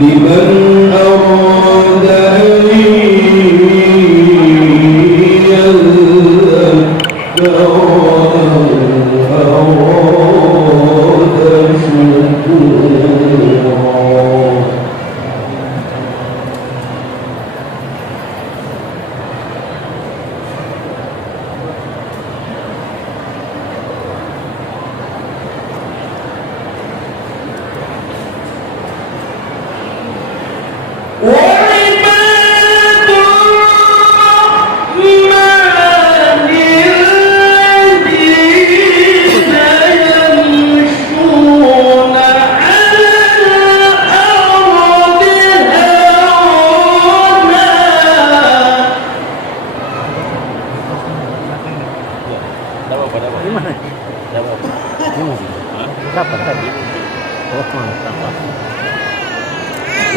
لمن أراد أن يذكر أراد شكورا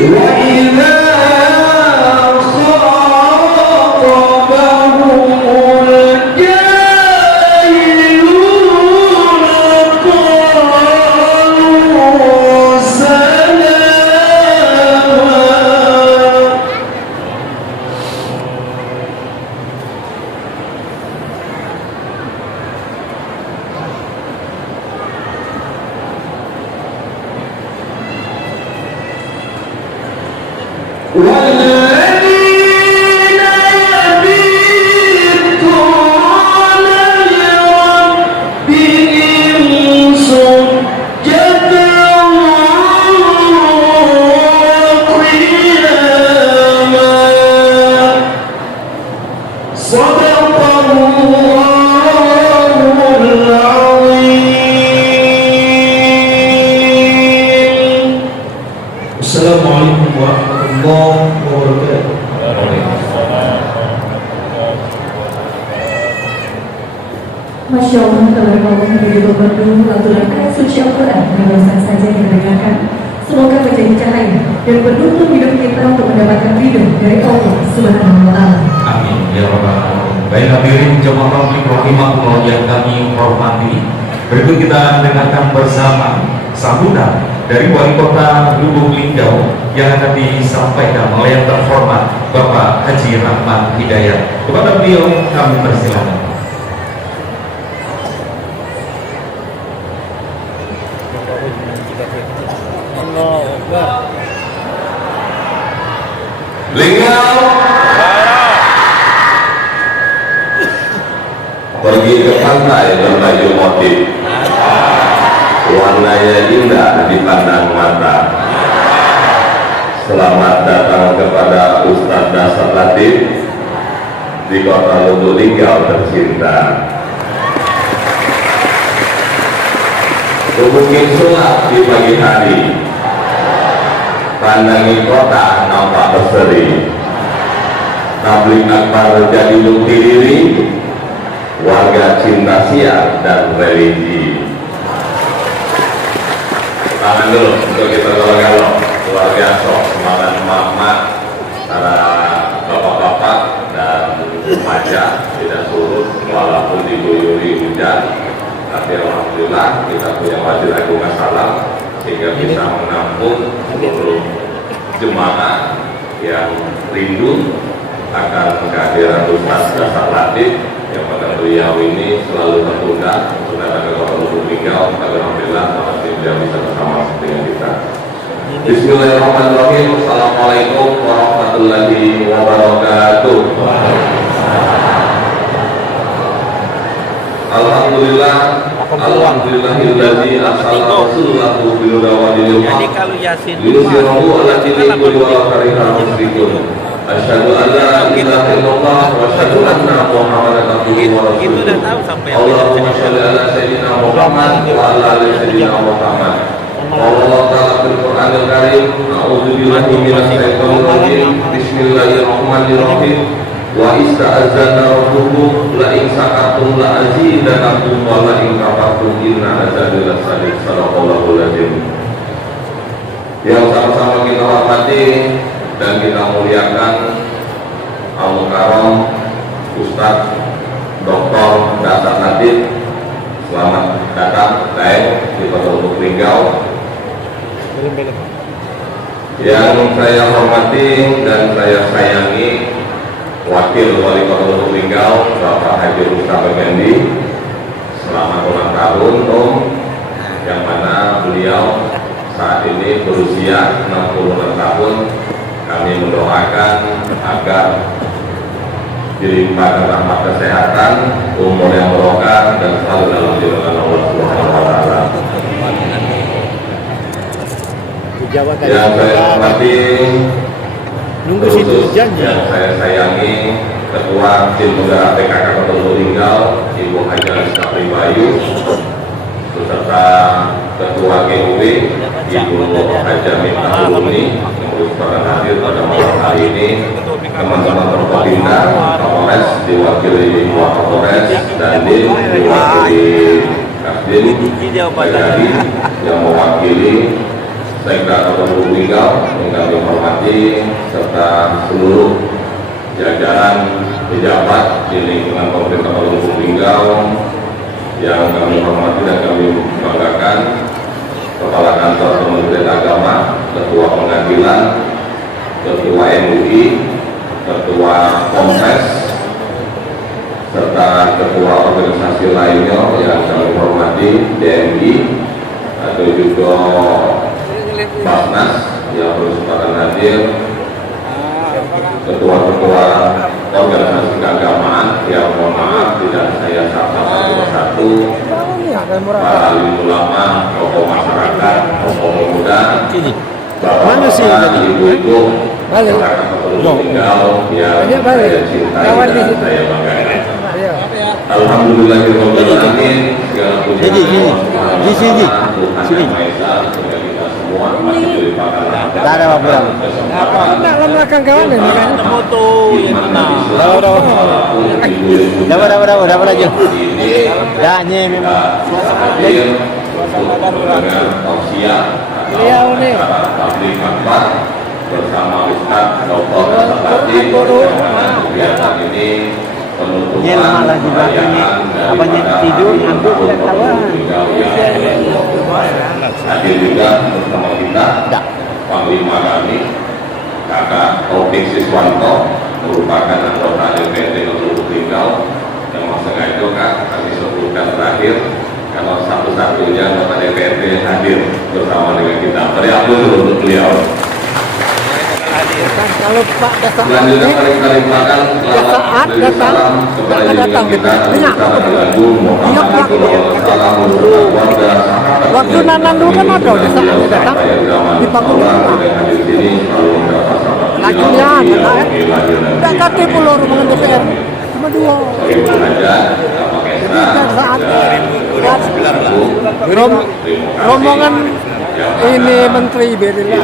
والذين warahmatullahi wabarakatuh. Masya Allah, tabarakallah, dari Bandung, lagu-lagu suci Al-Quran yang barusan saja kita dengarkan. Semoga menjadi cahaya dan penuntun hidup kita untuk mendapatkan ridho dari Allah Subhanahu wa Ta'ala. Amin ya rabbal alamin. Baik hadirin jemaah muslim rahimahullah yang kami hormati, berikut kita dengarkan bersama sambutan dari Wali Kota Lubuk Linggau yang akan disampaikan oleh yang terhormat Bapak Haji Rahmat Hidayat. Kepada beliau kami persilakan. Linggau pergi ke pantai berbaju motif, warnanya indah dipandang mata. Selamat datang kepada Ustadz Dasar Latif di Kota Lubuk Linggau tercinta. Mungkin sholat di pagi hari, pandangi kota nampak berseri. Tablik akbar jadi bukti diri, warga cinta siap dan religi. Tangan dulu untuk kita galau-galau, keluarga sok semangat emak-emak, para bapak-bapak dan remaja tidak surut walaupun diguyuri hujan. Tapi alhamdulillah kita punya Masjid Agung As-Salam sehingga bisa menampung seluruh jemaah yang rindu akan kehadiran Ustadz Dasar Latif yang pada beliau ini selalu tertunda untuk datang ke Kota Lubuk Linggau. Tapi alhamdulillah masih beliau bisa bersama dengan kita. Bismillahirrahmanirrahim. Assalamualaikum warahmatullahi wabarakatuh. Alhamdulillahilladzi arsala rasulahu bil huda wa dinil haq. Jadi kalau Yasin Yusirahu ala dini kulli wa karihal musyrikun. Asyhadu an la ilaha illallah wa asyhadu anna Muhammadan abduhu wa rasuluh. Itu udah tahu sampai Allahumma shalli ala sayyidina Muhammad wa ala ali sayyidina Muhammad. Allah Ta'ala fil Qur'anil Karim, a'udzu billahi minasy syaithanir rajim. Bismillahirrahmanirrahim. Wa ista'adzana rabbukum la in syakartum la azidannakum wa la in kafartum inna azabi lasadid. Sadaqallahul azim. Yang sama-sama kita hormati dan kita muliakan Al-Mukarram Ustadz Dr. Dasar Latif. Selamat datang di Kota Lubuk Linggau. Yang saya hormati dan saya sayangi Wakil Wali Kota Lubuk Linggau Bapak Haji Mustafa Effendi, selamat ulang tahun Om, yang mana beliau saat ini berusia 66 tahun. Kami mendoakan agar dilimpahkan rahmat kesehatan, umur yang barokah dan selalu dalam lindungan Allah Subhanahu wa Ta'ala. Yang saya hormati khusus yang saya sayangi Ketua Tim Penggerak PKK Kota Lubuk Linggau Ibu Haji Rizka Pribayu, beserta Ketua GUW Ibu Haji Minta Hulumi yang merupakan hadir pada malam hari ini. Teman-teman Forkopimda, Kapolres diwakili Wakapolres, Dandim diwakili Kasdim, Brigadi yang mewakili Sekda Kota Lubuk Linggau yang kami hormati, serta seluruh jajaran pejabat di lingkungan pemerintah Kota Lubuk Linggau yang kami hormati dan kami banggakan. Kepala Kantor Kementerian Agama, Ketua Pengadilan, Ketua MUI, Ketua Kongres, serta ketua organisasi lainnya yang kami hormati, DMI, atau juga Basnas yang berkesempatan hadir, ketua-ketua organisasi keagamaan yang mohon maaf tidak saya sapa satu persatu, para alim ulama, tokoh masyarakat, tokoh pemuda, bapak-bapak, ibu-ibu, masyarakat Kota Lubuk Linggau yang saya cintai dan saya banggakan. Alhamdulillahirrahmanirrahim. Segala puji Tuhan Yang Maha Esa, sehingga kita semua semua masih dilimpahkan Tak ada apa-apa. Nak dalam belakang kawan ni kan. Dapat aja. Dah ni memang. hadir untuk mendengar tausiah Beliau ni. tabligh akbar bersama Ustaz Dr. Hasan Latif dengan kegiatan ini penutupan Dia malah di belakangnya. Abangnya tidur, ngantuk, tidak ketawa. Hadir juga bersama kita Tak. Panglima kami Kakak Taufik Siswanto merupakan anggota DPRD Lubuk Linggau yang sengaja Kak kami sebutkan terakhir kalau satu-satunya anggota DPRD yang hadir bersama dengan kita. Beri aplaus untuk beliau. Kalau Pak datang Selanjutnya ni, mari kita limpahkan saat beri datang, salam kepada tak datang junjungan kita kita. Banyak. Ustaz Abdul Agung Muhammad Dia Abdul Salam beserta keluarga sahabat Waktu Nanan dulu kan ada di saat dia datang di panggung lajunya kan. Tak kata pulau rumah DPR. Cuma dua. Jadi saat rombongan ini Menteri Berila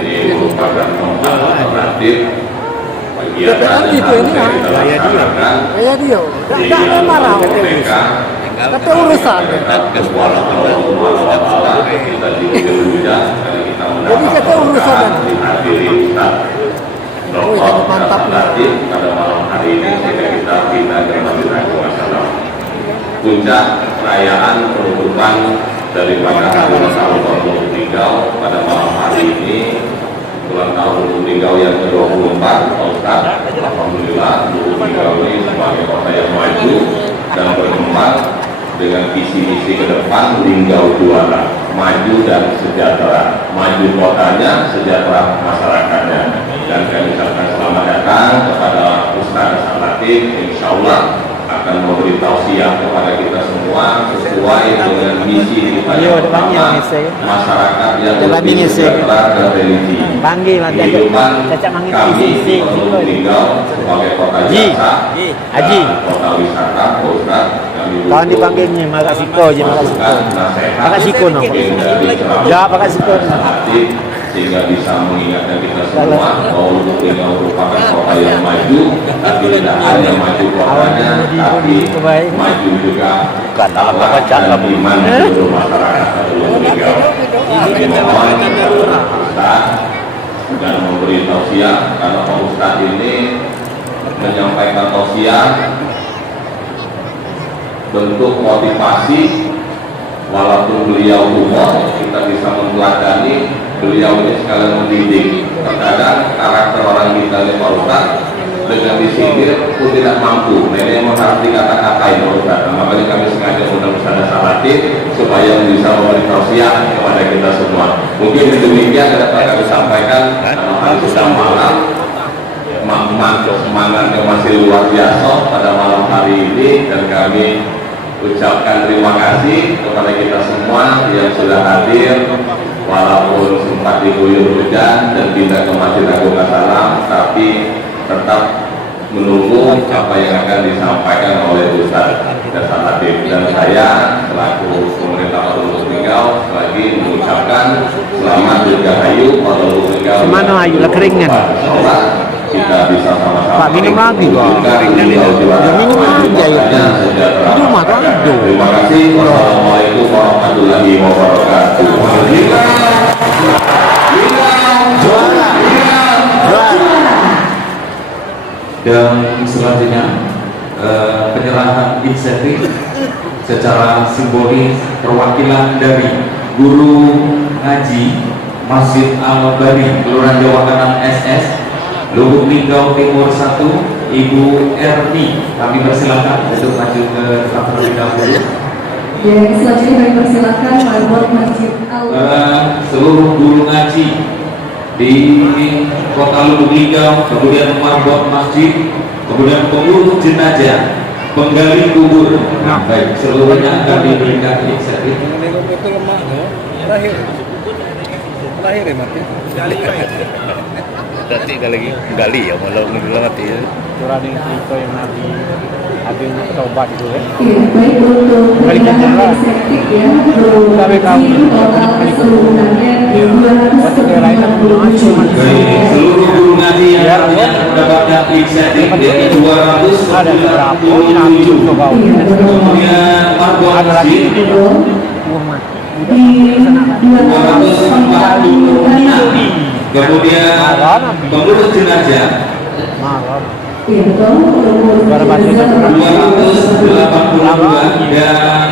DPR itu ini ya. Kayak dia. Tak ada marah. Kata urusan. Jadi kata urusan. Oh, ya, mantap. Pada malam hari ini kita puncak perayaan penutupan daripada hari ulang tahun Lubuk Linggau pada malam hari ini ulang tahun Lubuk Linggau yang ke-24. Ustaz, alhamdulillah Lubuk Linggau ini sebagai kota yang maju dan berkembang dengan visi-misi ke depan Linggau juara, maju dan sejahtera, maju kotanya, sejahtera masyarakatnya. Dan kami ucapkan selamat datang kepada Ustaz Hasan Latif, insya Allah akan memberi tausiah kepada kita semua sesuai dengan misi kita yang pertama, masyarakat yang lebih sejahtera dan religi. Kehidupan kami di Lubuk Linggau sebagai kota jasa dan kota wisata, Ustaz. Kawan dipanggilnya Mak Siko je, Mak Siko no. Ya, Mak Siko. Sehingga bisa mengingatkan kita semua bahwa Lubuk Linggau merupakan kota yang maju, tapi tidak hanya maju kotanya, tapi maju juga akhlak dan iman seluruh masyarakat Lubuk Linggau. Mohon Ustaz dan memberi tausiah karena Pak Ustaz ini menyampaikan tausiah bentuk motivasi. Walaupun beliau umur, kita bisa meneladani beliau ini sekalian mendidik. Terkadang karakter orang kita ini Pak Ustaz dengan disindir pun tidak mampu. Nah, ini yang harus dikata-katain Pak Ustaz. Nah, makanya kami sengaja undang Ustaz Hasan Latif supaya bisa memberi tausiah kepada kita semua. Mungkin demikian dapat kami sampaikan karena hari sudah malam. Semangatnya masih luar biasa pada malam hari ini dan kami ucapkan terima kasih kepada kita semua yang sudah hadir walaupun sempat diguyur hujan dan pindah ke Masjid Agung Salam, tapi tetap menunggu apa yang akan disampaikan oleh Ustaz Hasan Latif. Dan saya selaku pemerintah Kota Lubuk Linggau lagi mengucapkan selamat dirgahayu Kota Lubuk Linggau. Mana ayu lah keringan. Kita bisa sama-sama Pak minum lagi kok. Minum lagi ayo. Itu mah tuh ada. Terima kasih. Wassalamualaikum warahmatullahi wabarakatuh. Dan selanjutnya penyerahan insentif secara simbolis perwakilan dari guru ngaji Masjid Al-Bari Kelurahan Jawa Kanan SS Lubuk Linggau Timur 1, Ibu Erni. Kami persilakan untuk maju ke depan terlebih dahulu. Ya, selanjutnya kami persilakan Marbot Masjid Al. Seluruh guru ngaji di Kota Lubuk Linggau, kemudian marbot masjid, kemudian pengurus jenazah, penggali kubur. Nah, baik, seluruhnya akan diberikan insentif. Betul mak, lahir ya mati. Nanti lagi gali ya malam mati ya. Curang itu yang nabi habis tobat itu ya. Iya, baik untuk penggunaan antiseptik ya, produksi total keseluruhannya 297 Baik, seluruh guru ngaji yang mendapatkan insentif dari 297. Kemudian Margot Masjid di 246. kemudian pengurus jenazah Iya betul, untuk 282 dan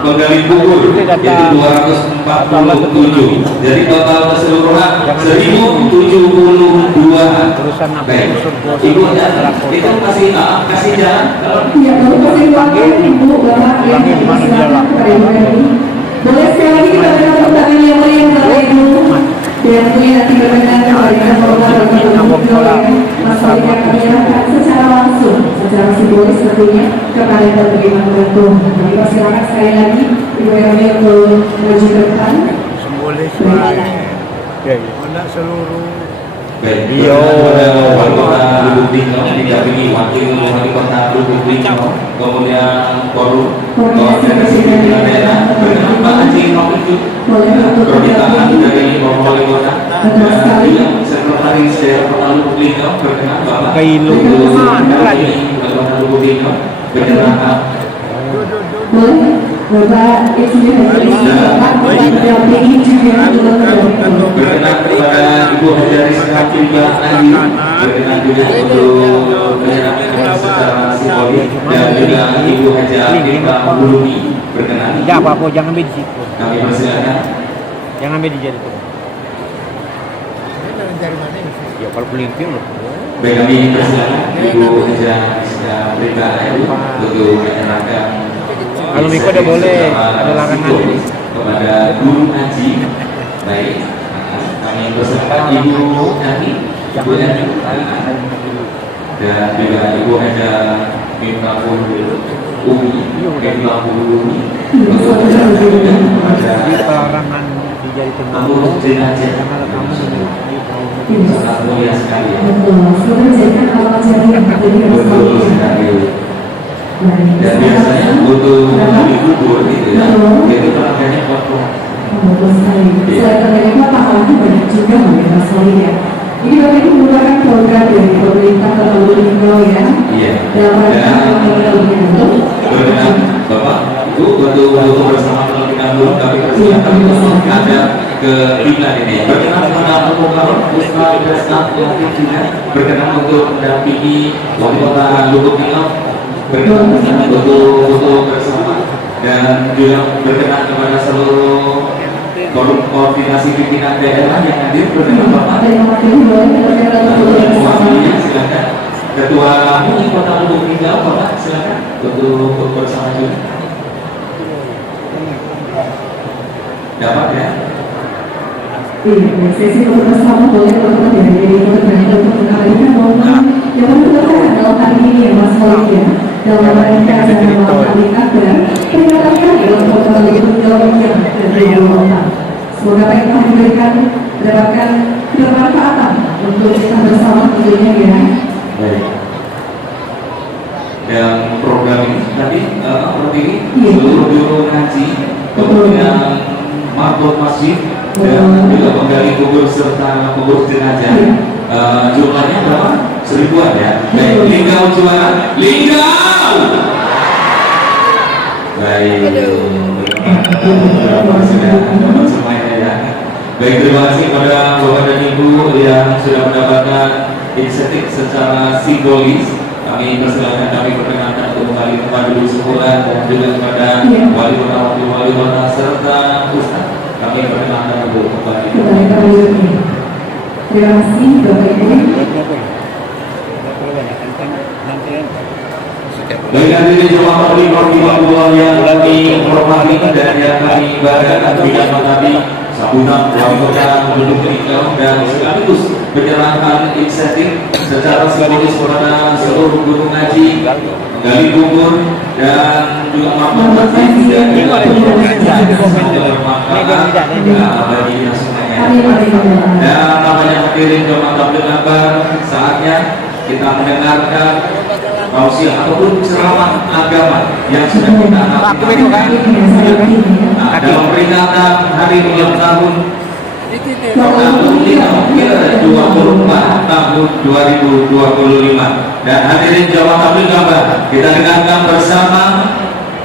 penggali kubur yaitu 247. Jadi total keseluruhan 1072. Baik, Ibu itu kasih jalan. ya kalau kasih wakil ibu bapak yang silakan kepada ibu tadi. Boleh sekali lagi kita berikan tepuk tangan yang mulia kepada ibu yang mulia nanti berkenan memberikan hormat dan beliau Mas Wali akan menyerahkan secara langsung, secara simbolis tentunya kepada berbagai membantu. Jadi silakan sekali lagi ibu yang mulia untuk maju ke depan. Simbolis mana seluruh Baik, wali kota Lubuk Linggau didampingi wakil wali kota Lubuk Linggau, kemudian forum koordinasi pimpinan daerah dengan Pak Haji Novitu, permintaan dari Bapak Wali Kota dan juga sekretaris daerah kota Lubuk Linggau berkenan Bapak untuk mendampingi wali kota Lubuk Linggau berkenan. Boleh, Bapak Insiden Bapak mendampingi juga Berkenan kepada Ibu Haji Rizka Andi, berkenan juga untuk menyerahkan secara simbolis dan juga Ibu Haji Rizka Bulumi berkenan. ya apa jangan ambil di situ. Kami persilakan. Jangan ambil di jari itu. Ya kalau pelimping loh. Baik, kami persilakan Ibu Haji Rizka Andi untuk menyerahkan. Kalau Miko udah boleh, ada larangan kepada guru ngaji. Baik, kami persilakan Ibu Nani, Ibu Nani, dan juga Ibu Haja Miftahul Umi, Miftahul Umi, kepada pelarangan di jari tengah. pengurus jenazah. Sangat mulia sekali. Betul, sudah menjadikan awal jari yang menjadi Betul sekali. Dan biasanya untuk mengambil kubur gitu ya, itu pelanggannya kelompok. betul sekali. Selain terdapat pahalanya banyak juga Mas Wali ya. Ini Bapak Ibu merupakan program dari pemerintah Kota Lubuk Linggau ya. Iya. Dalam rangka untuk Berkenan Bapak Ibu untuk bersama kita dulu kami persilakan untuk ada ke Bina ini. Berkenan kepada Bapak Ustaz Desna Latif juga berkenan untuk mendampingi wali kota Lubuk Linggau. Berkenan untuk bersama dan juga berkenan kepada seluruh forum koordinasi pimpinan daerah yang hadir. Berkenan Bapak. Mewakilinya silakan. Ketua MUI Kota Lubuk Linggau Bapak silakan untuk bersama juga. Dapat ya. Iya, sesi bersama boleh teman-teman dari untuk mengabadikan momen yang berkenan dalam hari ini ya Mas Wali ya. Dalam rangka acara malam kali akbar peringatan hari dalam Kota Lubuk Linggau yang ke-24. Semoga apa yang telah diberikan mendapatkan bermanfaatan untuk kita bersama tentunya ya. Baik. Dan program ini tadi seperti ini seluruh juru ngaji, kemudian marbot masjid dan juga penggali kubur serta pengurus jenazah. Jumlahnya berapa? 1000-an ya. Baik, Linggau juara. Linggau. Baik. Semuanya ya. Baik, terima kasih kepada Bapak dan Ibu yang sudah mendapatkan insentif secara simbolis. Kami persilakan, kami perkenalkan untuk kembali kepada dulu sekolah dan juga kepada wali kota, wakil wali kota serta ustaz. Kami perkenalkan untuk kembali. Terima kasih Bapak Ibu. Baik, hadirin jemaah Allah yang kami hormati dan yang kami banggakan, bidang kami sambutan wali kota Lubuk Linggau dan sekaligus menyerahkan insentif secara simbolis kepada seluruh guru ngaji, gali kubur dan juga marbot masjid dan juga bermanfaat bagi yang semuanya. Amin. Dan namanya hadirin jemaah tabligh akbar, saatnya kita mendengarkan tausiah ataupun ceramah agama yang sedang kita Ini dengan saya ini ya. dalam peringatan hari ulang tahun ke-24 tahun 2025. Dan hadirin jemaah tabligh akbar, kita dengarkan bersama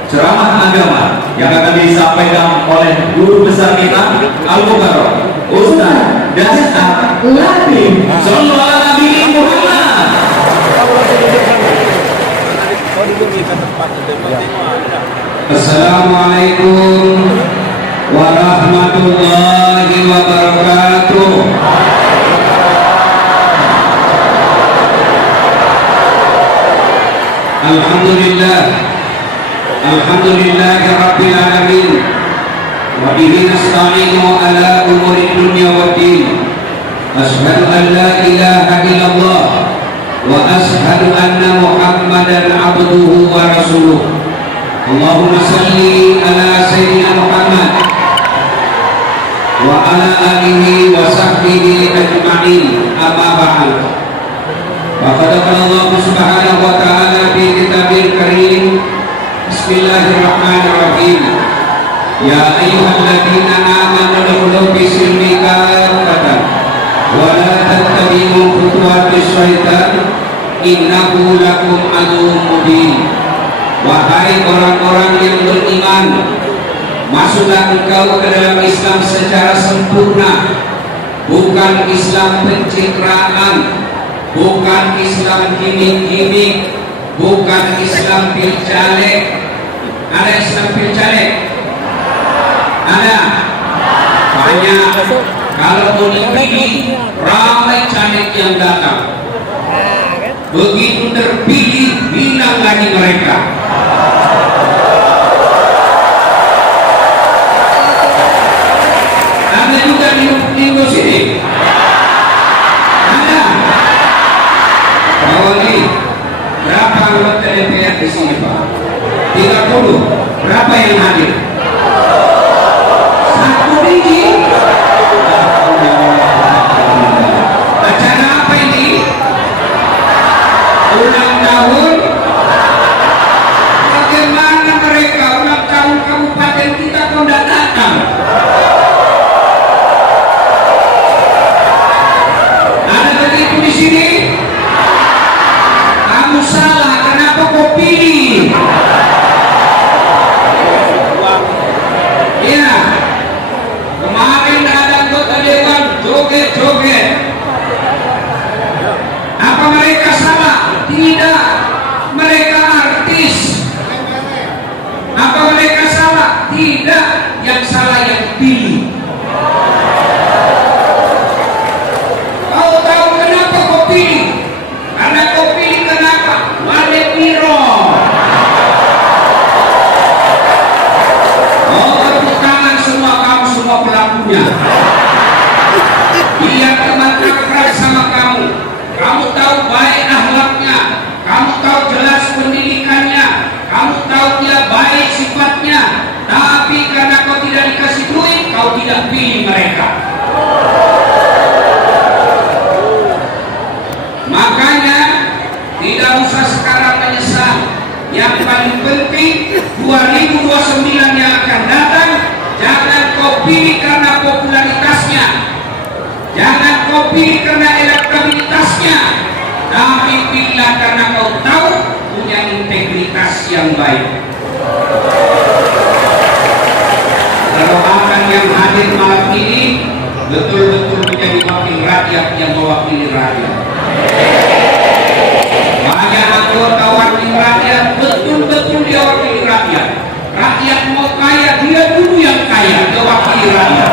ceramah agama yang akan disampaikan oleh guru besar kita Al-Mukarram Ustaz Dasar Latif Sallallahu Alaihi Muhammad. Assalamualaikum warahmatullahi wabarakatuh. Alhamdulillahi rabbil alamin. Wa bihi nasta'inu ala umuri dunya waddin. Asyhadu an la ilaha illallah wa asyhadu anna Muhammadan abduhu wa rasuluh. Allahumma salli ala sayyidina Muhammad wa ala alihi wa sahbihi ajma'in. Amma ba'd. Faqad qala Allah subhanahu wa ta'ala fi kitabil karim. Bismillahirrahmanirrahim. Ya ayyuhalladzina amanu udkhulu fi silmi kaffatan wa la tattabi'u khutuwatis syaitan innahu lakum aduwwun mubin. Wahai orang-orang yang beriman, masuklah engkau ke dalam Islam secara sempurna, bukan Islam pencitraan, bukan Islam gimmick-gimmick, bukan Islam pilcalek. Ada Islam pilcalek? Ada? Banyak. Kalau mau dipilih, ramai caleg yang datang. Begitu terpilih, hilang lagi mereka. Ada juga di sini. Ada. Bahwa ini berapa anggota DPR di sini, Pak? 30. Berapa yang hadir? 1 biji. Acara apa ini? Ulang tahun. Bagaimana mereka ulang tahun kabupaten kita kok tidak datang? Ada begitu di sini? Kamu salah. Kenapa kau pilih? Iya. Kemarin ada anggota dewan joget-joget. Apa mereka salah? Tidak. Mereka artis. Apa mereka salah? Tidak. Yang salah yang pilih. Kau tahu kenapa kau pilih? Karena kau pilih kenapa? Wale Piro. Oh, tepuk tangan semua kamu, semua pelakunya. Dia teman keras sama kamu. Kamu tahu baik akhlaknya, kamu tahu jelas pendidikannya, kamu tahu dia baik sifatnya, tapi karena kau tidak dikasih duit, kau tidak pilih mereka. Makanya tidak usah sekarang menyesal. Yang paling penting 2029 yang akan datang, jangan kau pilih karena popularitasnya, jangan kau pilih karena elektabilitasnya, tapi pilihlah karena kau tahu punya integritas yang baik. Kalau akan yang hadir malam ini betul-betul menjadi wakil rakyat yang mewakili rakyat. Banyak anggota wakil rakyat betul-betul dia wakili rakyat. Rakyat mau kaya, dia dulu yang kaya, dia wakili rakyat.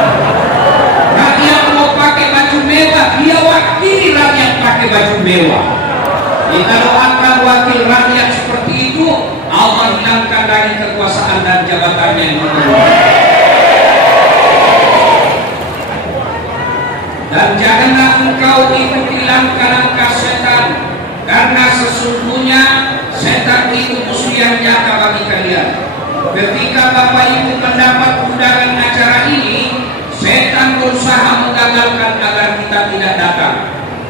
Rakyat mau pakai baju mewah, dia wakili rakyat pakai baju mewah. Kita doakan wakil rakyat seperti itu, Allah hilangkan dari kekuasaan dan jabatannya yang berlebihan. Dan janganlah engkau ikuti langkah-langkah setan, karena sesungguhnya setan itu musuh yang nyata bagi kalian. Ketika Bapak Ibu mendapat undangan acara ini, setan berusaha gagalkan agar kita tidak datang.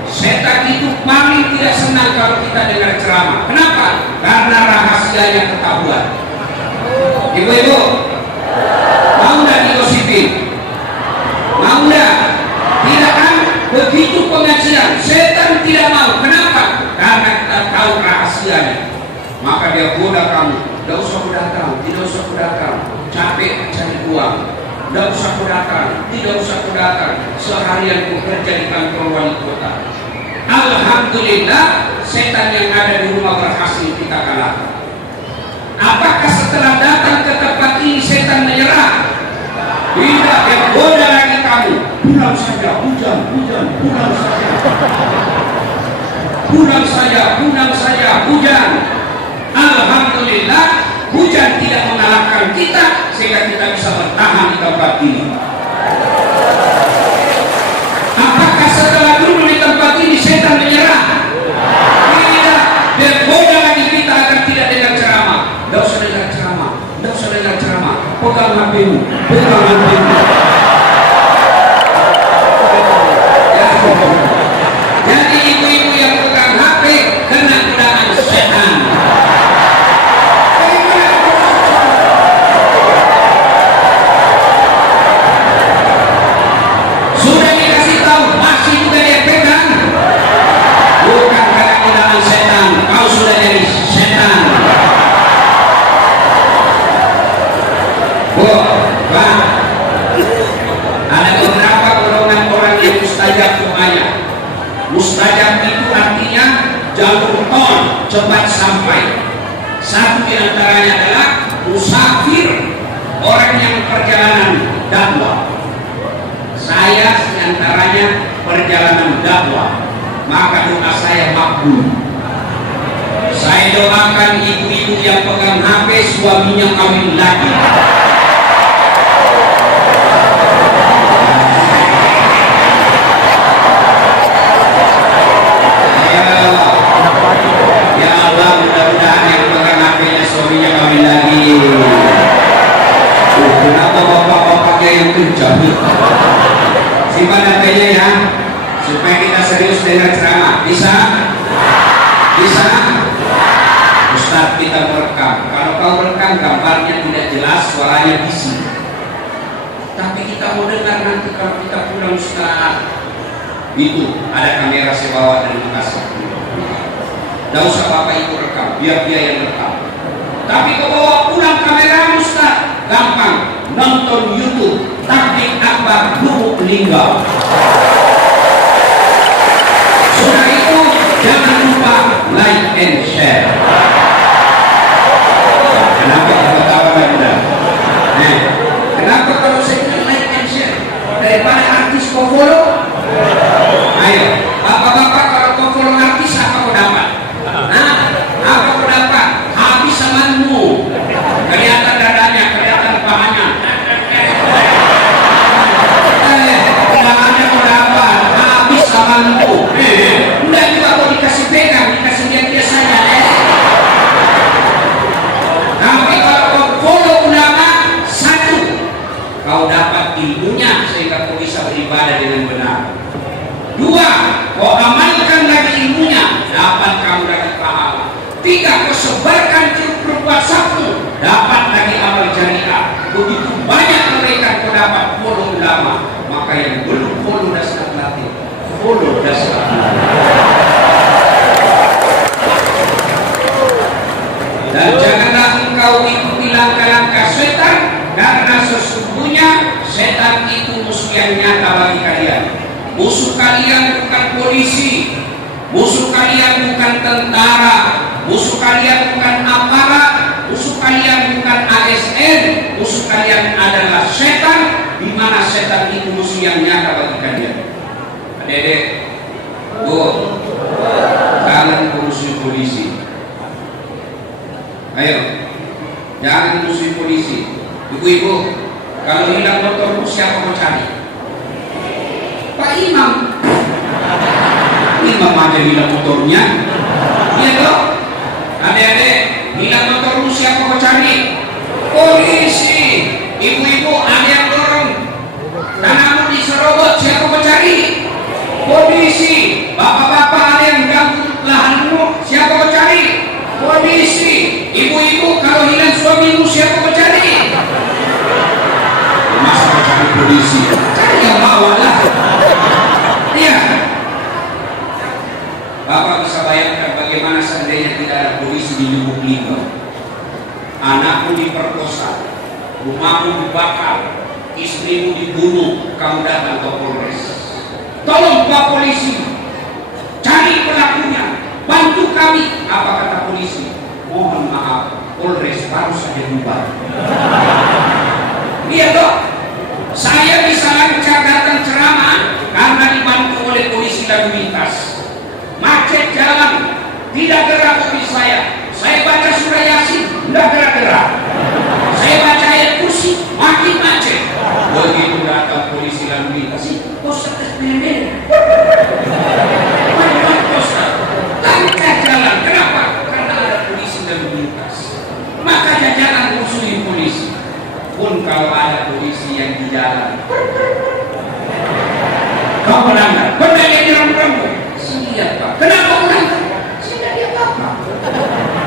Setan itu paling tidak senang kalau kita dengar ceramah. Kenapa? Karena rahasianya ketahuan. Ibu-ibu, mau nggak digosipin? Mau nggak? Tidak kan? Begitu pengajian, setan tidak mau. Kenapa? Karena kita tahu rahasianya. Maka dia goda kamu. Tidak usah ku datang, tidak usah ku datang. Capek cari uang. Tidak usah ku datang, tidak usah ku datang. Seharian ku kerja di kantor wali kota. Alhamdulillah, setan yang ada di rumah berhasil kita kalahkan. Apakah setelah datang ke tempat ini setan menyerah? Tidak, dia goda lagi kamu. Pulang saja, hujan, pulang saja. Pulang saja, hujan. Alhamdulillah, hujan tidak mengalahkan kita sehingga kita bisa bertahan di tempat ini. Apakah setelah dulu di tempat ini setan menyerah? Tidak, dia goda lagi kita agar tidak dengar ceramah. Tidak usah dengar ceramah, tidak usah dengar ceramah. Pegang HP-mu, pegang HP-mu. Jadi ibu-ibu yang pegang HP kena godaan setan. Sudah dikasih tahu masih juga dia pegang. Bukan karena godaan setan, kau sudah jadi setan. Pak, ada beberapa golongan orang yang mustajab doanya. Mustajab itu artinya jalur tol cepat sampai. Satu di antaranya adalah musafir, orang yang perjalanan dakwah. Saya di antaranya perjalanan dakwah, maka doa saya makbul. Saya doakan ibu-ibu yang pegang HP suaminya kawin lagi. Ya Allah, mudah-mudahan yang pegang HP-nya suaminya kawin lagi. Kenapa bapak-bapaknya yang kencang? Simpan HP-nya ya, supaya kita serius dengar ceramah. Bisa? Bisa? Ustaz, kita merekam. Kalau kau merekam gambarnya tidak jelas, suaranya bising. Tapi kita mau dengar nanti kalau kita pulang, Ustaz. Itu ada kamera saya bawa dari Makassar. Tidak usah bapak ibu rekam, biar dia yang rekam. Tapi kau bawa pulang kamera Ustaz, gampang. Nonton YouTube Taktik Akbar Lubuk Linggau. Sudah itu jangan lupa like and share. Kenapa kita tahu anda? Kenapa kalau saya bilang like and share daripada artis kau follow? Ayo, bapak-bapak kalau kau follow artis apa kau dapat? Apa kau dapat? Habis samanmu. Kelihatan dadanya, kelihatan pahanya. Pahanya kau dapat. Habis samanmu. Enggak juga kau dikasih pegang, dikasih dia saja. Tapi kalau kau follow ulama, satu, kau dapat ilmunya sehingga kau bisa beribadah dengan benar. Dua, kau amalkan lagi ilmunya, dapat kamu lagi pahala. Tiga, kau sebarkan grup WhatsAppmu, dapat lagi amal jariah. Begitu banyak mereka kau dapat follow ulama. Maka yang belum follow dasar latih, follow dasar. Dan janganlah engkau ikuti langkah-langkah setan, karena sesungguhnya setan itu musuh yang nyata bagi kalian. Musuh kalian bukan polisi, musuh kalian bukan tentara, musuh kalian bukan aparat, musuh kalian bukan ASN, musuh kalian adalah setan, di mana setan itu musuh yang nyata bagi kalian. Adik-adik, jangan musuh polisi. Ayo, jangan musuh polisi. Ibu-ibu, kalau hilang motormu siapa mau cari? Pak Imam. Imam aja hilang motornya. Iya toh? Adik-adik, hilang motormu siapa mau cari? Polisi. Ibu-ibu ada yang dorong tanahmu diserobot, siapa mau cari? bisa bayangkan bagaimana seandainya tidak ada polisi di Lubuk Linggau. Anakmu diperkosa, rumahmu dibakar, istrimu dibunuh, kamu datang ke Polres. Tolong Pak Polisi, cari pelakunya, bantu kami. Apa kata polisi? Mohon maaf, Polres baru saja bubar. Iya toh, saya bisa lancar datang ceramah karena dibantu oleh polisi lalu lintas. Macet jalan, tidak gerak mobil saya. Saya baca surah Yasin, tidak gerak-gerak. Saya baca ayat kursi, makin macet. Begitu datang polisi lalu lintas, Ustaz terpilih. Ustaz, lancar jalan. Kenapa? Karena ada polisi lalu lintas. Makanya jangan musuhi polisi. Pun kalau ada polisi yang di jalan, kau melanggar, pernah yang direm-rem. Lihat Pak, kenapa melanggar? Saya tidak lihat apa.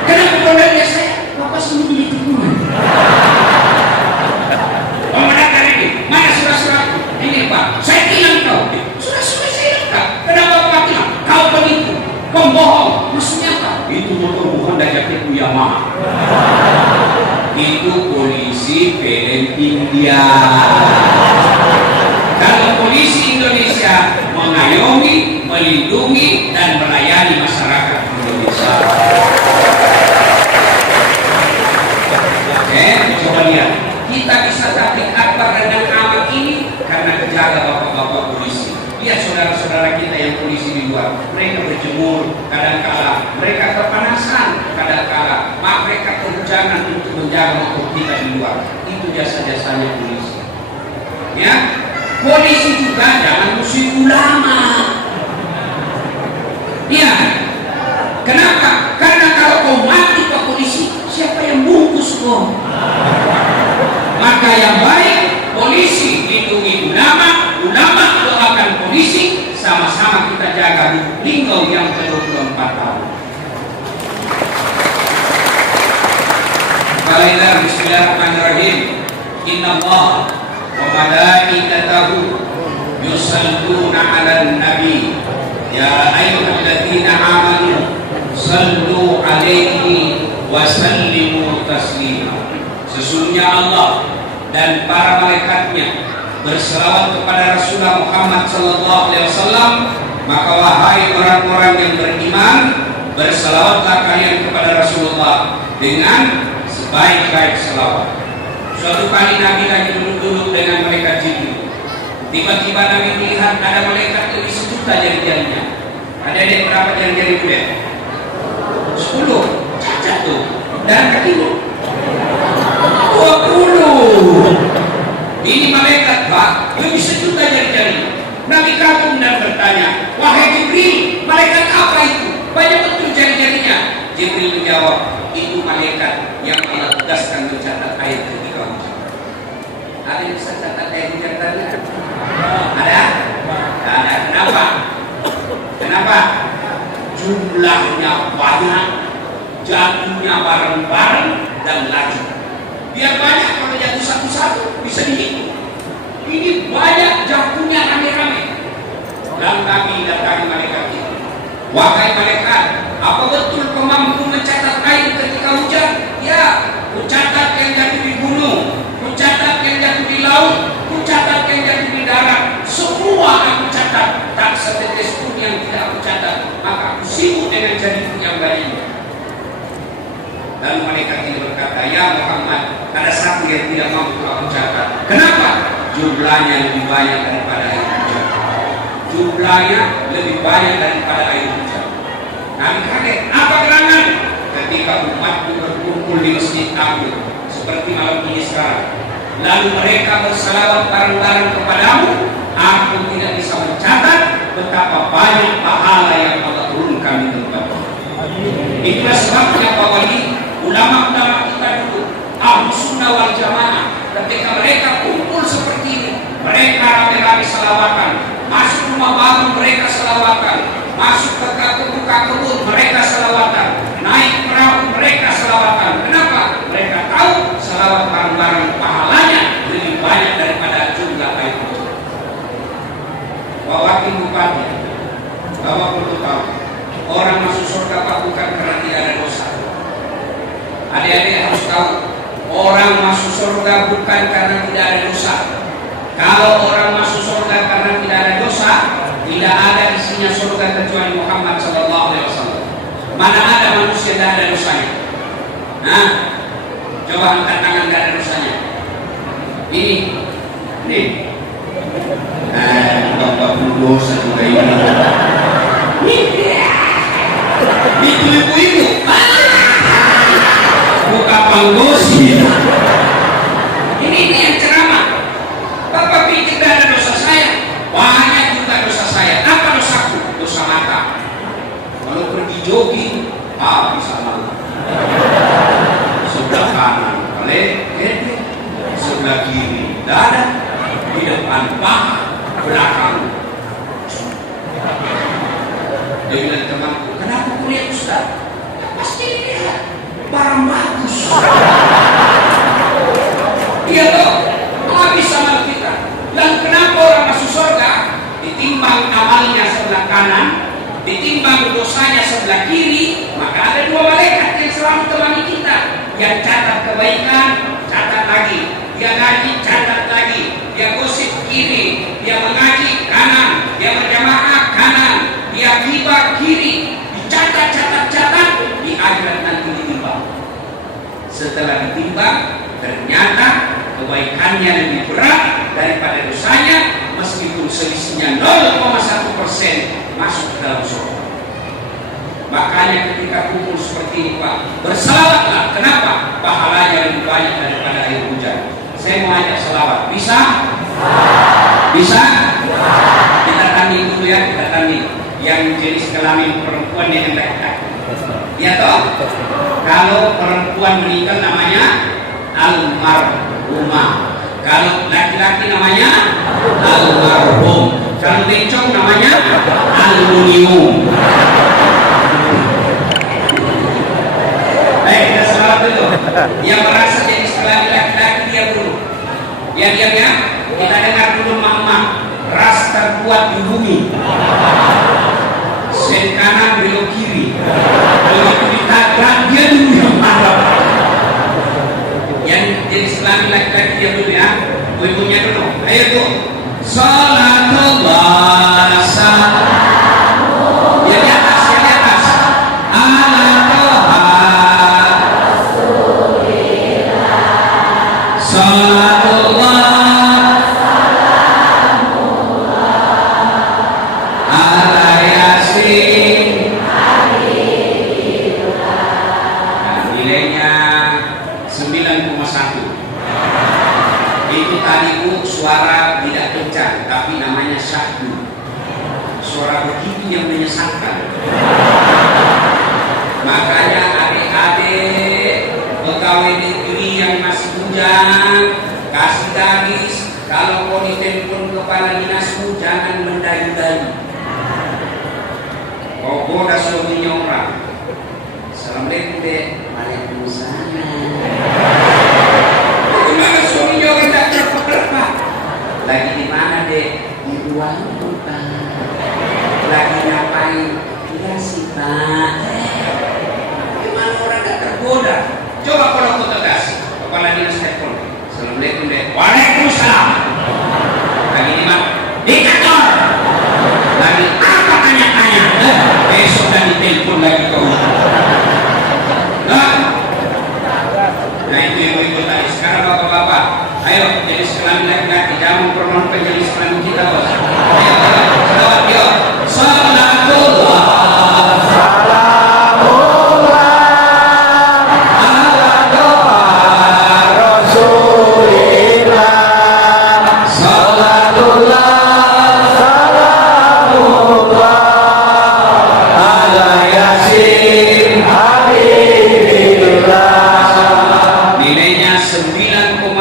Kenapa kau tidak lihat saya? Bapak sendiri di tikungan. Kau melanggar ini, mana surat-suratku? Ini Pak, saya bilang kau. Surat-surat saya lengkap. Kenapa Pak bilang? Kau penipu, pembohong. Maksudnya apa? Itu motor Honda jaketku Yamaha. Itu polisi film India. Kalau polisi Indonesia mengayomi, melindungi, dan melayani masyarakat Indonesia. Coba lihat, kita bisa tablik akbar dengan amat ini karena kejaga bapak-bapak polisi. Lihat saudara-saudara kita yang polisi di luar, mereka berjemur, kadang-kala mereka kepanasan, kadang-kala mereka kehujanan untuk menjaga motor kita di luar. Itu jasa-jasanya polisi. Ya, polisi juga jangan musuh ulama. Ya, kenapa? Karena kalau kau mati Pak Polisi, siapa yang bungkus kau? Maka yang baik polisi lindungi ulama, ulama doakan polisi, sama-sama kita jaga Lubuk Linggau yang ke-24 tahun. Baiklah, bismillahirrahmanirrahim. Innallaha wa malaikatahu yusalluna 'alan nabi ya ayyuhalladzina amanu sallu 'alaihi wa sallimu taslima. Sesungguhnya Allah dan para malaikatnya berselawat kepada Rasulullah Muhammad sallallahu alaihi wasallam, maka wahai orang-orang yang beriman, berselawatlah kalian kepada Rasulullah dengan sebaik-baik selawat. Suatu kali Nabi lagi duduk-duduk dengan malaikat Jibril. Tiba-tiba Nabi melihat ada malaikat lebih 1 juta jari-jarinya. Ada berapa jari-jari muda? 10. Cacat tuh. Dan kakimu 20. Ini malaikat Pak, lebih 1 juta jari-jari. Nabi kagum dan bertanya, wahai Jibril, malaikat apa itu? Banyak betul jari-jarinya. Jibril menjawab, itu malaikat yang Allah tugaskan mencatat air ketika hujan. Ada yang bisa catat air hujan tadi? Ada? Ada. Kenapa? Kenapa? Jumlahnya banyak, jatuhnya bareng-bareng dan laju. Biar banyak, kalau jatuh satu-satu bisa dihitung. Ini banyak jatuhnya rame-rame. Dan kami datangi malaikat itu. Wahai malaikat, apa betul kau mampu mencatat air ketika hujan? Ya, ku catat yang jatuh di gunung, ku catat yang jatuh di laut, ku catat yang jatuh di darat. Semua aku catat, tak setetes pun yang tidak aku catat. Maka aku sibuk dengan jariku yang banyak. Lalu malaikat ini berkata, ya Muhammad, ada satu yang tidak mampu aku catat. Kenapa? Jumlahnya lebih banyak daripada air hujan. Jumlahnya lebih banyak daripada air hujan. Nabi kaget, apa gerangan? Ketika umatku berkumpul di masjid aku, seperti malam ini sekarang, lalu mereka bersalawat bareng-bareng kepadamu, aku tidak bisa mencatat betapa banyak pahala yang Allah turunkan di tempatmu. Itulah sebabnya Pak Wali, ulama-ulama kita dulu, Ahlus Sunnah wal Jamaah, ketika mereka kumpul seperti ini, mereka rame-rame selawatan, masuk rumah baru mereka selawatan, masuk ke kebun mereka selawatan, naik perahu mereka selawatan. Kenapa? Mereka tahu selawat bareng-bareng pahalanya lebih banyak daripada jumlah air hujan. Pak Wakil Bupati, Bapak perlu tahu, orang masuk bukan karena tidak ada dosa. Adik-adik harus tahu, orang masuk surga bukan karena tidak ada dosa. Kalau orang masuk surga karena tidak ada dosa, tidak ada isinya surga kecuali Muhammad Sallallahu Alaihi Wasallam. Mana ada manusia tidak ada dosanya? Nah, coba angkat tangan tidak ada dosanya. Ini. Bapak dosa juga ini. Itu ibu-ibu. Buka panggosi. Ini yang ceramah. Bapak pikir tidak ada dosa saya. Banyak juga dosa saya. Apa dosaku? Dosa mata. Kalau pergi jogging, bisa malu. Sebelah kanan, lele, sebelah kiri, dada, di depan paha, belakang. Dia bilang temanku, kenapa kuliah Ustaz? Pasti lihat barang bagus. Iya toh, habis sama kita. Dan kenapa orang masuk surga? Ditimbang amalnya sebelah kanan, ditimbang dosanya sebelah kiri, maka ada dua malaikat yang selalu temani kita, yang catat kebaikan, catat lagi, dia ngaji, catat lagi, dia gosip kiri, dia mengaji kanan, dia berjamaah kanan, dia ghibah kiri, dicatat, di akhirat nanti ditimbang. Setelah ditimbang, ternyata kebaikannya lebih berat daripada dosanya, meskipun selisihnya 0,1% masuk ke dalam surga. Makanya ketika kumpul seperti ini Pak, berselawatlah. Kenapa? Pahalanya lebih banyak daripada air hujan. Saya mau ajak selawat. Bisa? Bisa? Kita tanding dulu ya, kita tanding. Yang jenis kelamin perempuan yang laki-laki. Ya toh? Kalau perempuan meninggal namanya almarhumah. Kalau laki-laki namanya almarhum. Kalau bencong namanya aluminium. Baik, kita selawat dulu. Yang merasa jadi sekali laki-laki dia dulu. Ya diam ya. Kita dengar dulu mama. Ras terkuat di bumi. Sen kanan belok kiri. Begitu ditabrak dia dulu yang marah. Yang jadi sekali laki-laki dia dulu ya. Ibunya dulu. Ayo tuh. Salatullah salamu. Ya di atas, ya di atas. Ala Toha Rasulillah. Salatullah salamullah ala Yasin. Nah, nilainya 9,1. Itu tadi Bu, suara tidak kencang, tapi namanya syahdu. Suara begitu yang menyesatkan. Makanya adik-adik pegawai negeri yang masih bujang, kasih garis. Kalau mau ditelepon kepala dinasmu, jangan mendayu-dayu. Kau dah suaminya orang. Assalamualaikum dek. Waalaikumsalam. Bagaimana suaminya orang tak terpaksa? Lagi di mana dek? Di ruang Pak. Lagi ngapain? Iya sih Pak. Gimana orang tak tergoda? Coba kalau kau tegas, kepala dinas telepon. Assalamualaikum dek. Waalaikumsalam. Lagi di mana? Di kantor. Lagi apa tanya-tanya? Besok dan ditelepon lagi kau. Nah itu ibu-ibu tadi. Sekarang bapak-bapak, ayo jenis kelamin laki-laki, jangan mempermalukan jenis kelamin kita bos. Ayo, selawat yuk. Salatullah salamullah ala Toha Rasulillah. Salatullah salamullah ala Yasin Habibillah. Nilainya 9,6.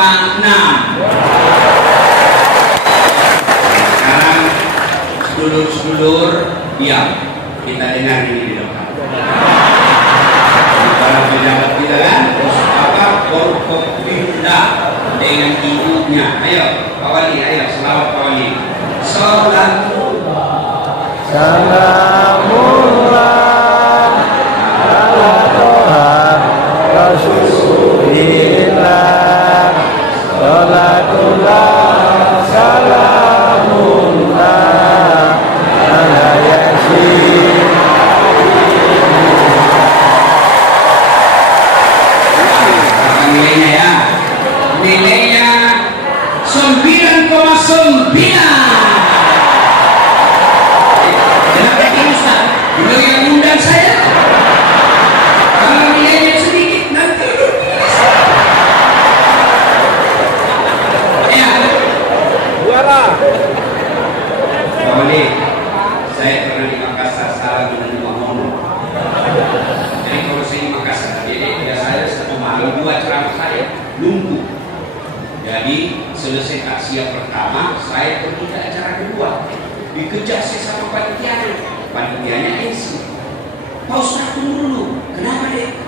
Sekarang sedulur-sedulur diam. Kita dengar ini di depan. Para pejabat kita kan, apa Forkopimda dengan ibunya. Ayo, Pak Wali, ayo selawat Pak Wali. Salatullah salamullah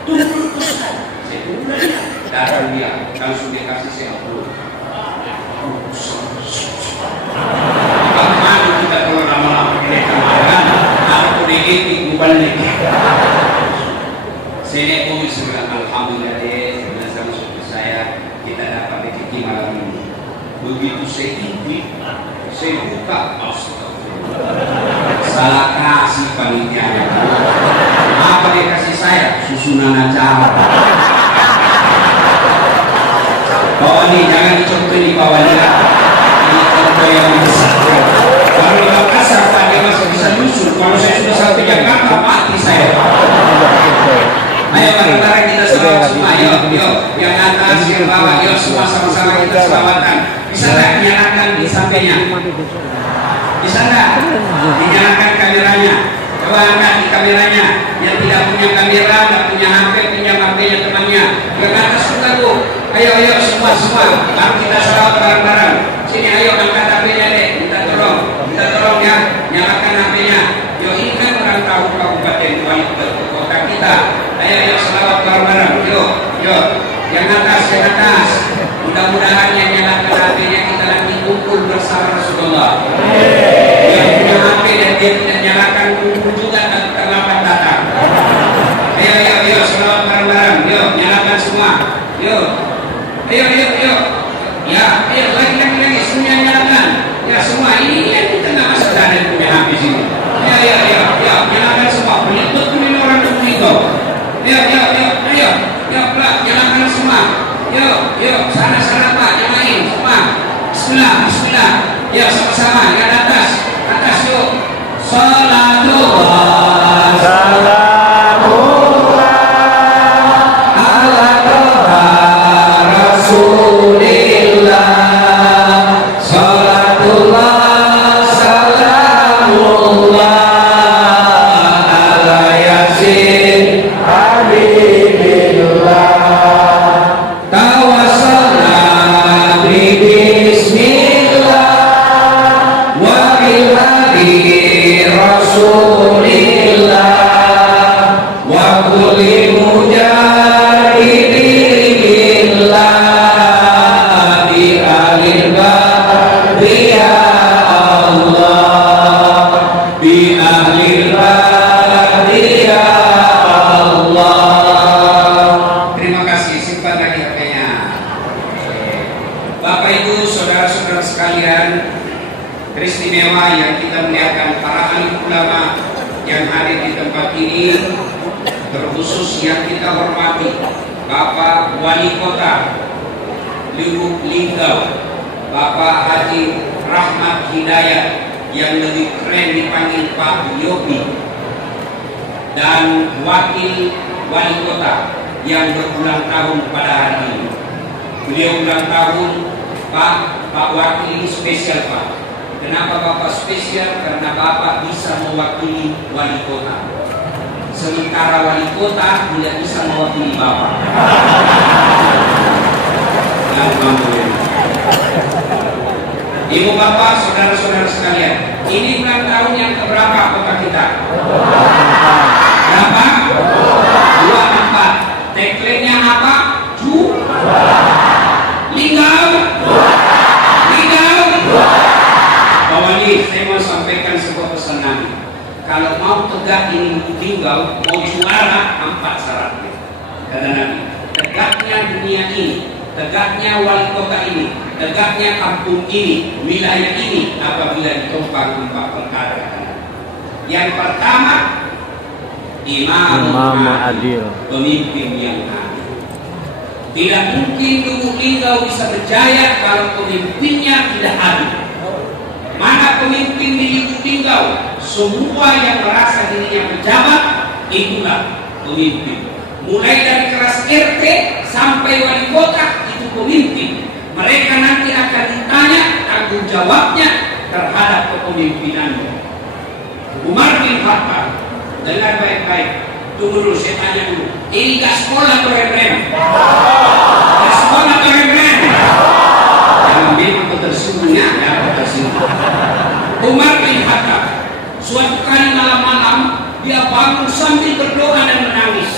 tunggu Ustaz. Saya tunggu dia. Datang dia, langsung dia kasih saya approve. Bagaimana kita kalau lama-lama ini kan? Aku dididik bukan lagi. Saya pun bilang alhamdulillah deh, sama suku saya kita dapat rezeki malam ini. Begitu saya intip, saya buka, astagfirullah. Salah kasih panitia. Apa dia kasih saya? Susunan acara. Bawah ini jangan dicontoh di bawahnya. Ini contoh yang besar. Kalau di Makassar tadi masih bisa nyusul. Kalau saya sudah sampai Jakarta mati saya. Ayo bareng-bareng kita semua. Yuk. Yang atas, yang bawah. Yuk semua sama-sama kita selawatan. Bisa nggak nyalakan di sampingnya? Bisa nggak? Dinyalakan kameranya. Coba angkat di kameranya. Yang tidak punya kamera, tidak punya HP, pinjam HP-nya temannya. Yang atas juga tuh. Ayo semua. Baru kita salawat bareng-bareng. Sini ayo angkat HP-nya deh. Minta tolong ya. Nyalakan HP-nya. Yuk ini kan orang tahu kabupaten Wali kota kita. Ayo salawat bareng-bareng. Yuk. Yang atas. Mudah-mudahan yang nyalakan HP-nya kita nanti kumpul bersama Rasulullah. Yang punya HP dan dia tidak nyalakan kumpul juga terlambat datang. Ayo salawat bareng-bareng. Yuk nyalakan semua. Yuk. Ayo. Ya, ayo lagi semuanya nyalakan. Ya semua ini kita nggak masuk ada yang punya HP sini. Ayo, nyalakan semua. Betul orang itu. Ayo, pelak, nyalakan semua. Yuk, sana Pak, nyalain semua. Bismillah. Ya sama-sama, ya atas yuk. Salatullah. Istimewa yang kita melihatkan para alim ulama yang hadir di tempat ini, terkhusus yang kita hormati Bapak Wali Kota Lubuk Linggau, Bapak Haji Rahmat Hidayat yang lebih keren dipanggil Pak Yogi, dan Wakil Wali Kota yang berulang tahun pada hari ini. Beliau ulang tahun, Pak Wakil ini spesial Pak. Kenapa Bapak spesial? Karena Bapak bisa mewakili wali kota. Sementara wali kota tidak bisa mewakili Bapak. Ibu bapak, saudara-saudara sekalian, ini ulang tahun yang keberapa kota kita? Berapa? 24. Tagline-nya apa? Linggau. Pak Wali, saya mau sampaikan sebuah pesan Nabi. Kalau mau tegak ini Linggau, mau juara 4 syaratnya. Kata Nabi, tegaknya dunia ini, tegaknya wali kota ini, tegaknya kampung ini, wilayah ini, apabila ditopang 4 perkara. Yang pertama, imam adil, pemimpin yang adil. Tidak mungkin Lubuk Linggau bisa berjaya kalau pemimpinnya tidak adil. Mana pemimpin di Lubuk Linggau? Semua yang merasa dirinya pejabat, itulah pemimpin. Mulai dari kelas RT sampai wali kota, itu pemimpin. Mereka nanti akan ditanya tanggung jawabnya terhadap kepemimpinannya. Umar bin Khattab, dengar baik-baik. Tunggu dulu, saya tanya dulu. Ini gak sekolah atau rem-rem? Gak sekolah atau rem-rem? Jangan memang ketersinggungan, ya ketersinggungan. Umar bin Khattab, suatu kali malam-malam dia bangun sambil berdoa dan menangis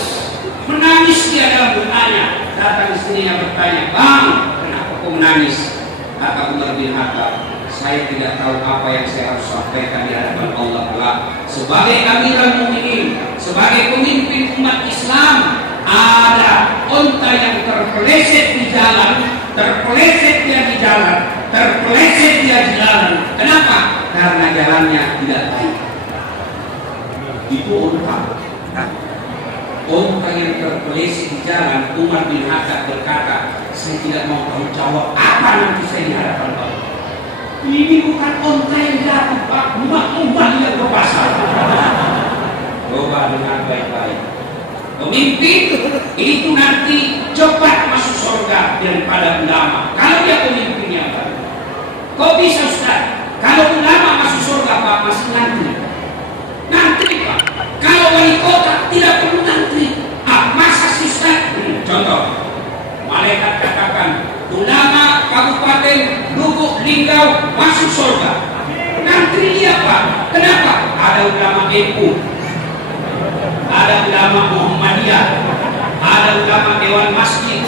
istrinya bertanya, "Bang, kenapa kau menangis?" Kata Umar bin Khattab, "Saya tidak tahu apa yang saya harus sampaikan di hadapan Allah Ta'ala. Sebagai Amirul Mukminin, sebagai pemimpin umat Islam, ada onta yang terpeleset di jalan, terpeleset dia di jalan, terpeleset dia di jalan. Kenapa? Karena jalannya tidak baik. Itu onta. Onta yang terpeleset di jalan." Umar bin Khattab berkata, "Saya tidak mau tahu jawab apa nanti saya di hadapan Allah. Ini bukan onta yang jatuh, Pak, umat yang ke pasar." Coba dengar baik-baik. Pemimpin itu nanti cepat masuk surga daripada ulama kalau dia pemimpin yang baik. Kok bisa, Ustaz? Kalau ulama masuk surga, Pak, masih ngantri. Ngantri, Pak. Kalau wali kota tidak perlu ngantri. Masa sih, Ustaz? Contoh, malaikat katakan, ulama Kabupaten Lubuk Linggau masuk surga. Ngantri dia, Pak. Kenapa? Ada ulama NU, ada ulama Muhammadiyah, ada ulama Dewan Masjid,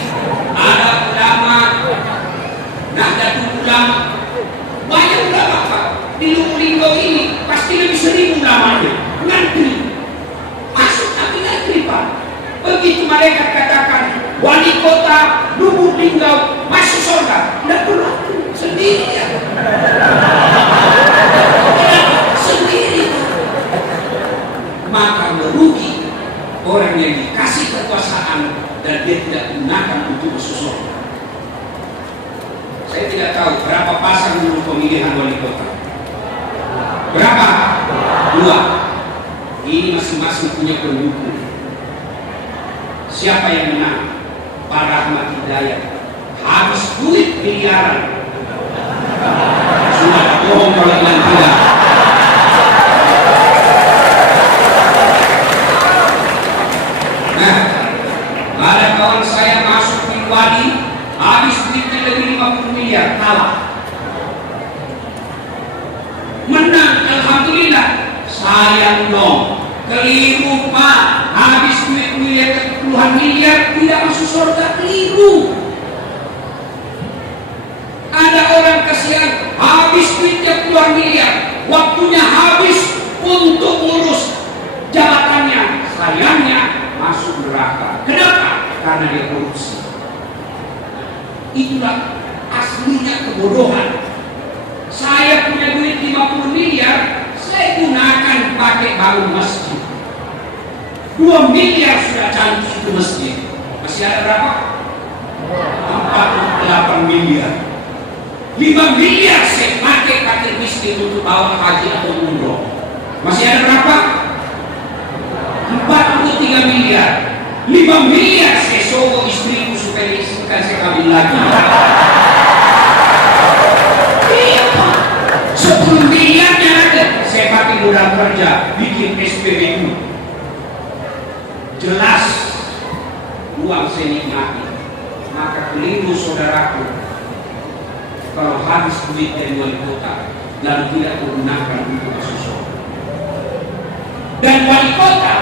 ada ulama Nahdlatul Ulama. Banyak ulama, Pak. Di Lubuk Linggau ini pasti lebih 1.000 ulamanya. Ngantri. Masuk tapi ngantri, Pak. Begitu malaikat katakan, wali kota Lubuk Linggau masuk surga, tidak perlu sendiri ya. Sendiri. Maka merugi orang yang dikasih kekuasaan dan dia tidak gunakan untuk masuk surga. Saya tidak tahu berapa pasang dulu pemilihan wali kota. Berapa? 2. Ini masing-masing punya pendukung. Siapa yang menang? Pak Rahmat Hidayat. Habis duit miliaran. Sudah bohong kalau bilang tidak. Nah, ada kawan saya masuk di wadi, habis duitnya lebih 50 miliar, kalah. Menang, alhamdulillah. Sayang dong, keliru, Pak. Habis duit miliar, puluhan miliar, tidak masuk surga, keliru. Ada orang kasihan, habis duitnya puluhan miliar, waktunya habis untuk ngurus jabatannya. Sayangnya masuk neraka. Kenapa? Karena dia korupsi. Itulah aslinya kebodohan. Saya punya duit 50 miliar, saya gunakan pakai bangun masjid. 2 miliar sudah cantik itu masjid. Masih ada berapa? 48 miliar. 5 miliar saya pakai miskin untuk bawa haji atau umroh. Masih ada berapa? 43 miliar. 5 miliar saya sogok istriku supaya istrikan saya kawin lagi. 10 miliarnya ada saya pakai modal kerja bikin SPBU. Jelas uang saya nikmati. Maka keliru saudaraku kalau habis duit dari wali kota lalu tidak menggunakan untuk masuk surga. Dan wali kota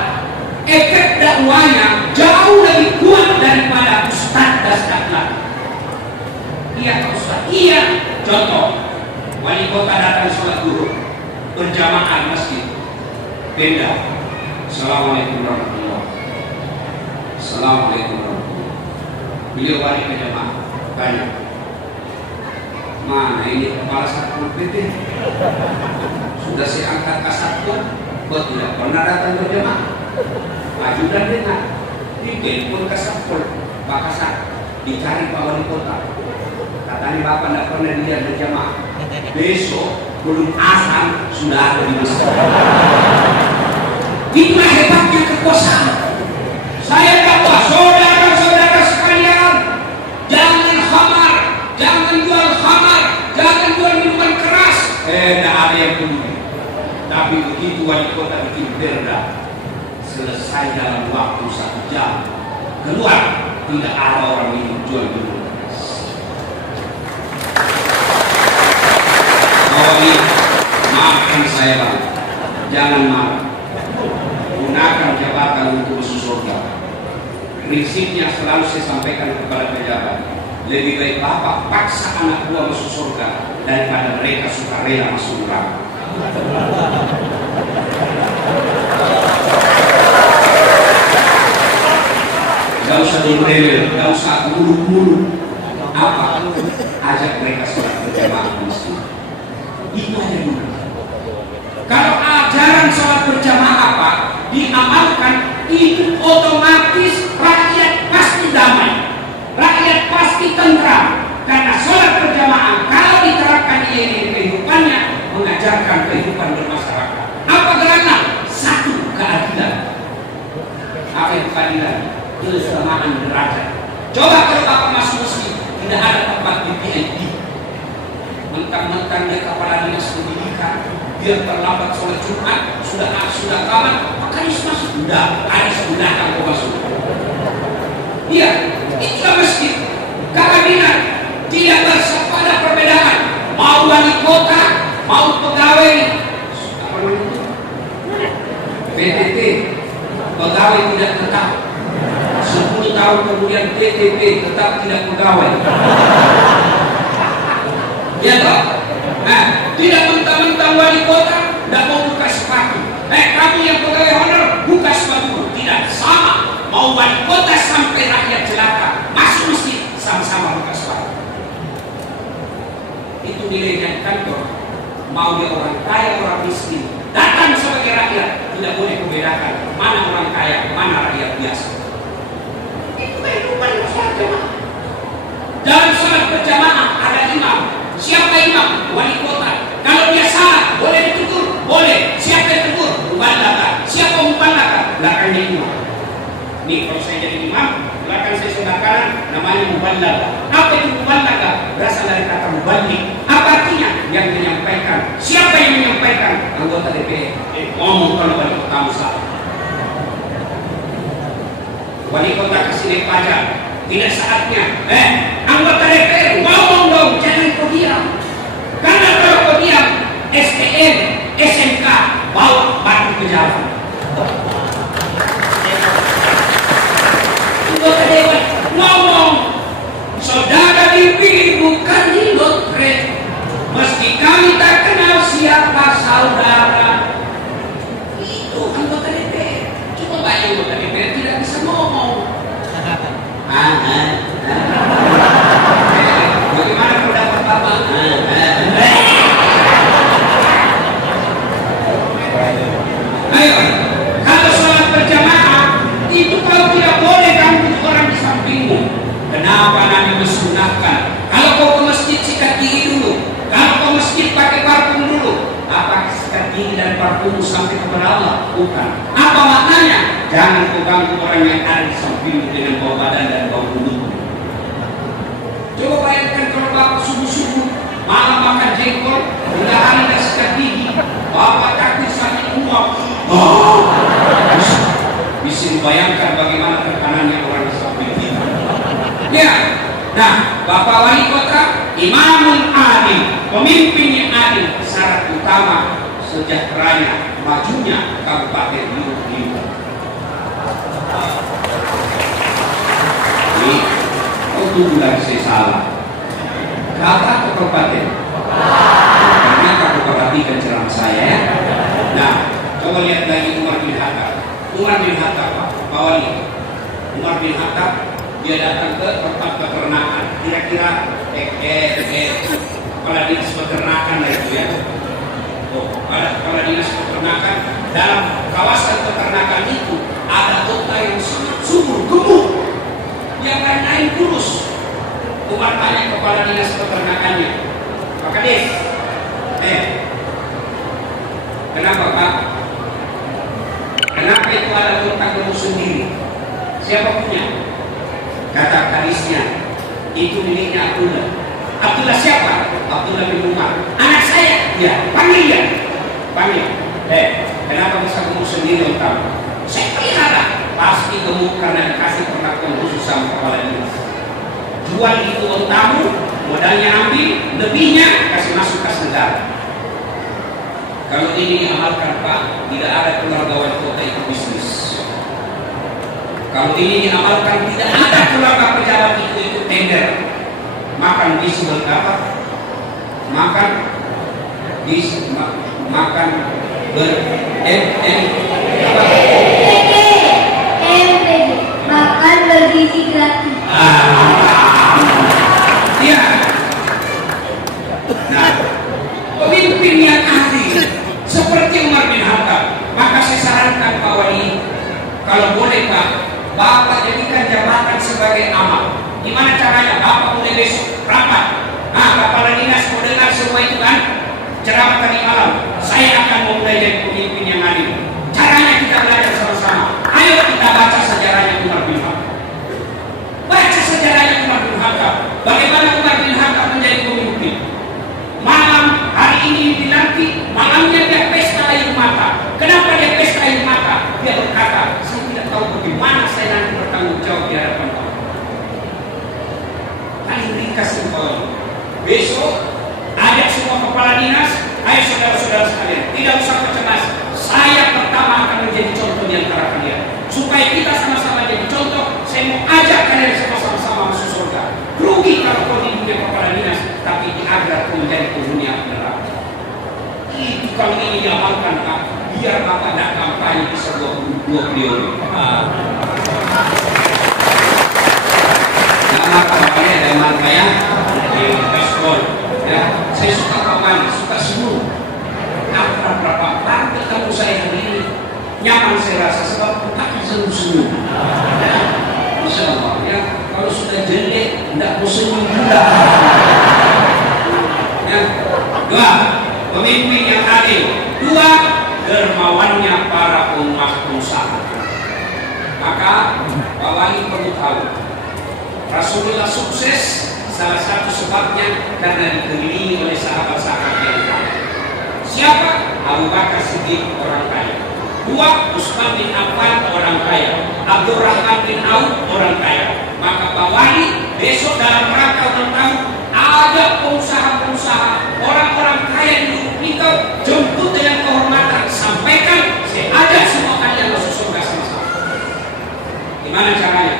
efek dakwahnya jauh lebih kuat daripada ustaz dan ustaz. Iya, Ustaz. Iya. Contoh, wali kota datang sholat zuhur berjamaah masjid. Beda. Assalamualaikum warahmatullahi wabarakatuh. Assalamualaikum warahmatullahi wabarakatuh. Beliau balik ke jamaah. Tanya, mana ini kepala satpol PP? Sudah saya angkat ke satpol, kok tidak pernah datang berjamaah? Ajudan dengar, ditelepon ke satpol, Pak Kasat, dicari Pak Wali Kota. Katanya Bapak tidak pernah dilihat berjamaah. Besok belum asal sudah ada di masjid. Itulah hebatnya kekuasaan. Saya dakwah saudara-saudara sekalian, jangan khamar, jangan jual khamar, jangan jual minuman keras. Tidak ada yang peduli. Tapi begitu wali kota bikin perda, selesai dalam waktu 1 jam, keluar tidak ada orang yang jual minuman keras. Wali, maafkan saya Bang, jangan marah. Gunakan jabatan untuk masuk surga. Prinsipnya selalu saya sampaikan kepada pejabat, lebih baik bapak paksa anak buah masuk surga daripada mereka sukarela masuk neraka. Gak usah diurel, gak usah muluk-muluk. Apa? Ajak mereka sholat berjamaah di masjid. Itu aja dulu. Kalau ajaran sholat berjamaah apa diamalkan, itu otomatis rakyat pasti damai, rakyat pasti tentram. Karena sholat berjamaah kalau diterapkan di kehidupannya mengajarkan kehidupan bermasyarakat. Apa gerangan? Satu, keadilan. Apa yang keadilan? Kesamaan derajat. Coba kalau bapak masuk masjid tidak ada tempat VIP, mentang-mentang dia kepala dinas pendidikan, biar terlambat sholat Jumat sudah kawan, makanya masuk sudah ada sebelah kau masuk. Iya, itulah masjid. Keadilan tidak ada perbedaan. Mau wali kota, mau pegawai apa namanya? PTT, pegawai tidak tetap. 10 tahun kemudian PTP tetap tidak pegawai. Ya toh? Nah, tidak mentang-mentang wali kota tidak mau buka sepatu. Kamu yang pegawai honor buka sepatu. Tidak, sama. Mau wali kota sampai rakyat jelata masuk masjid sama-sama buka sepatu. Itu nilainya di kantor. Mau dia orang kaya orang miskin, datang sebagai rakyat tidak boleh membedakan mana orang kaya mana rakyat biasa. Dalam sholat berjamaah ada imam. Siapa imam? Wali kota. Kalau dia salah boleh ditegur, boleh. Siapa yang tegur? Mubalaghah. Siapa mubalaghah? Belakangnya imam. Nih kalau saya jadi imam, belakang saya sebelah kanan namanya mubalaghah. Apa itu mubalaghah? Berasal dari kata mubaligh. Apa artinya? Yang menyampaikan. Siapa yang menyampaikan? Anggota DPR. Ngomong kalau wali kota salah. Wali kota kasih naik pajak, tidak saatnya. Anggota DPR ngomong dong, jangan kau diam. Karena kalau kau diam, STM, SMK bawa batu ke jalan. Anggota dewan ngomong, saudara dipilih bukan di lotre, meski kami tak kenal siapa saudara. Itu anggota DPR. Coba banyak anggota DPR tidak bisa ngomong. Bagaimana pendapat Bapak? Ayo, kalau sholat berjamaah itu kau tidak boleh ganggu orang di sampingmu. Kenapa Nabi mensunahkan? Kalau kau ke masjid sikat gigi dulu. Kalau kau masjid pakai parfum dulu. Apa sikat gigi dan parfum sampai kepada Allah? Bukan. Apa maknanya? Jangan kau ganggu orang yang ada di sampingmu dengan bau badan dan bau mulut. Coba bayangkan kalau bapak subuh-subuh malam makan jengkol, udah hari dan sikat gigi, bapak kaki sakit muak. Bisa bayangkan bagaimana tekanannya orang di samping kita. Ya, nah bapak wali kota, imamun adil, pemimpin yang adil, syarat utama sejahteranya, majunya kabupaten Lima. Ini kau tunggu lagi saya salah. Kata atau kabupaten? Karena kau perhatikan ceramah saya ya. Nah, coba lihat lagi Umar bin Khattab. Umar bin Khattab, Pak Wali. Umar bin Khattab dia datang ke tempat peternakan. Kira-kira kepala dinas peternakan lah itu ya. Kepala dinas peternakan, dalam kawasan peternakan itu ada kota yang sangat subur, gemuk, yang lain-lain kurus. Umar tanya kepala dinas peternakannya, Pak Kades, kenapa Pak? Kenapa itu ada kota gemuk sendiri? Siapa punya? Kata kadisnya, itu miliknya Abdullah. Abdullah siapa? Abdullah bin Umar. Anak saya? Ya, panggil dia. Panggil. Kenapa bisa gemuk sendiri Om? Saya pelihara. Pasti gemuk karena dikasih perlakuan khusus sama kepala dinas. Jual itu ontamu, modalnya ambil, lebihnya kasih masuk kas negara. Kalau ini diamalkan Pak, tidak ada keluarga wali kota itu bisnis. Kalau ini diamalkan, tidak ada keluarga pejabat itu ikut tender makan di sebelah apa? Makan di makan ber apa? Makan bergizi gratis. Ya. Nah, pemimpin yang adil seperti Umar bin Khattab, maka saya sarankan Pak Wali, kalau boleh Pak, Bapak jadikan jabatan sebagai amal. Gimana caranya? Bapak mulai besok rapat. Nah, kepala dinas mau dengar semua itu kan? Ceramah tadi malam. Saya akan memulai jadi pemimpin yang adil. Caranya kita belajar sama-sama. Ayo kita baca sejarahnya Umar bin Khattab. Baca sejarahnya Umar bin Khattab. Bagaimana Umar bin Khattab menjadi pemimpin? Malam hari ini dilantik, malamnya dia pesta air mata. Kenapa dia pesta air mata? Dia berkata, saya tidak tahu bagaimana saya nanti bertanggung jawab di hadapan Allah. Paling ringkas info. Besok ajak semua kepala dinas, ayo saudara-saudara sekalian, tidak usah cemas. Saya pertama akan menjadi contoh di antara kalian. Supaya kita sama-sama jadi contoh, saya mau ajak kalian sama-sama masuk surga. Rugi kalau kau di dunia kepala dinas, tapi di akhirat kau menjadi penghuni neraka. Itu kalau ini diamalkan Pak, biar Bapak tidak kampanye di sebuah dua periode. Nama kampanye ada yang ya, di respon. Ya, saya suka kawan, suka semua. Berapa kali ketemu saya hari ini, nyaman saya rasa sebab pakai senyum-senyum. Masya Allah ya, kalau sudah jelek tidak mau senyum juga. Ya, dua, pemimpin yang adil. Dua, dermawannya para pengusaha. Maka Pak Wali perlu tahu, Rasulullah sukses salah satu sebabnya karena dikelilingi oleh sahabat-sahabat yang kaya. Siapa? Abu Bakar Siddiq, orang kaya. Dua, Utsman bin Affan, orang kaya. Abdurrahman bin Auf, orang kaya. Maka Pak Wali besok dalam rangka ulang tahun ada pengusaha-pengusaha, orang-orang kaya di Lubuk Linggau, jemput dengan kehormatan, sampaikan, saya ajak semua kalian masuk surga sama-sama. Gimana caranya?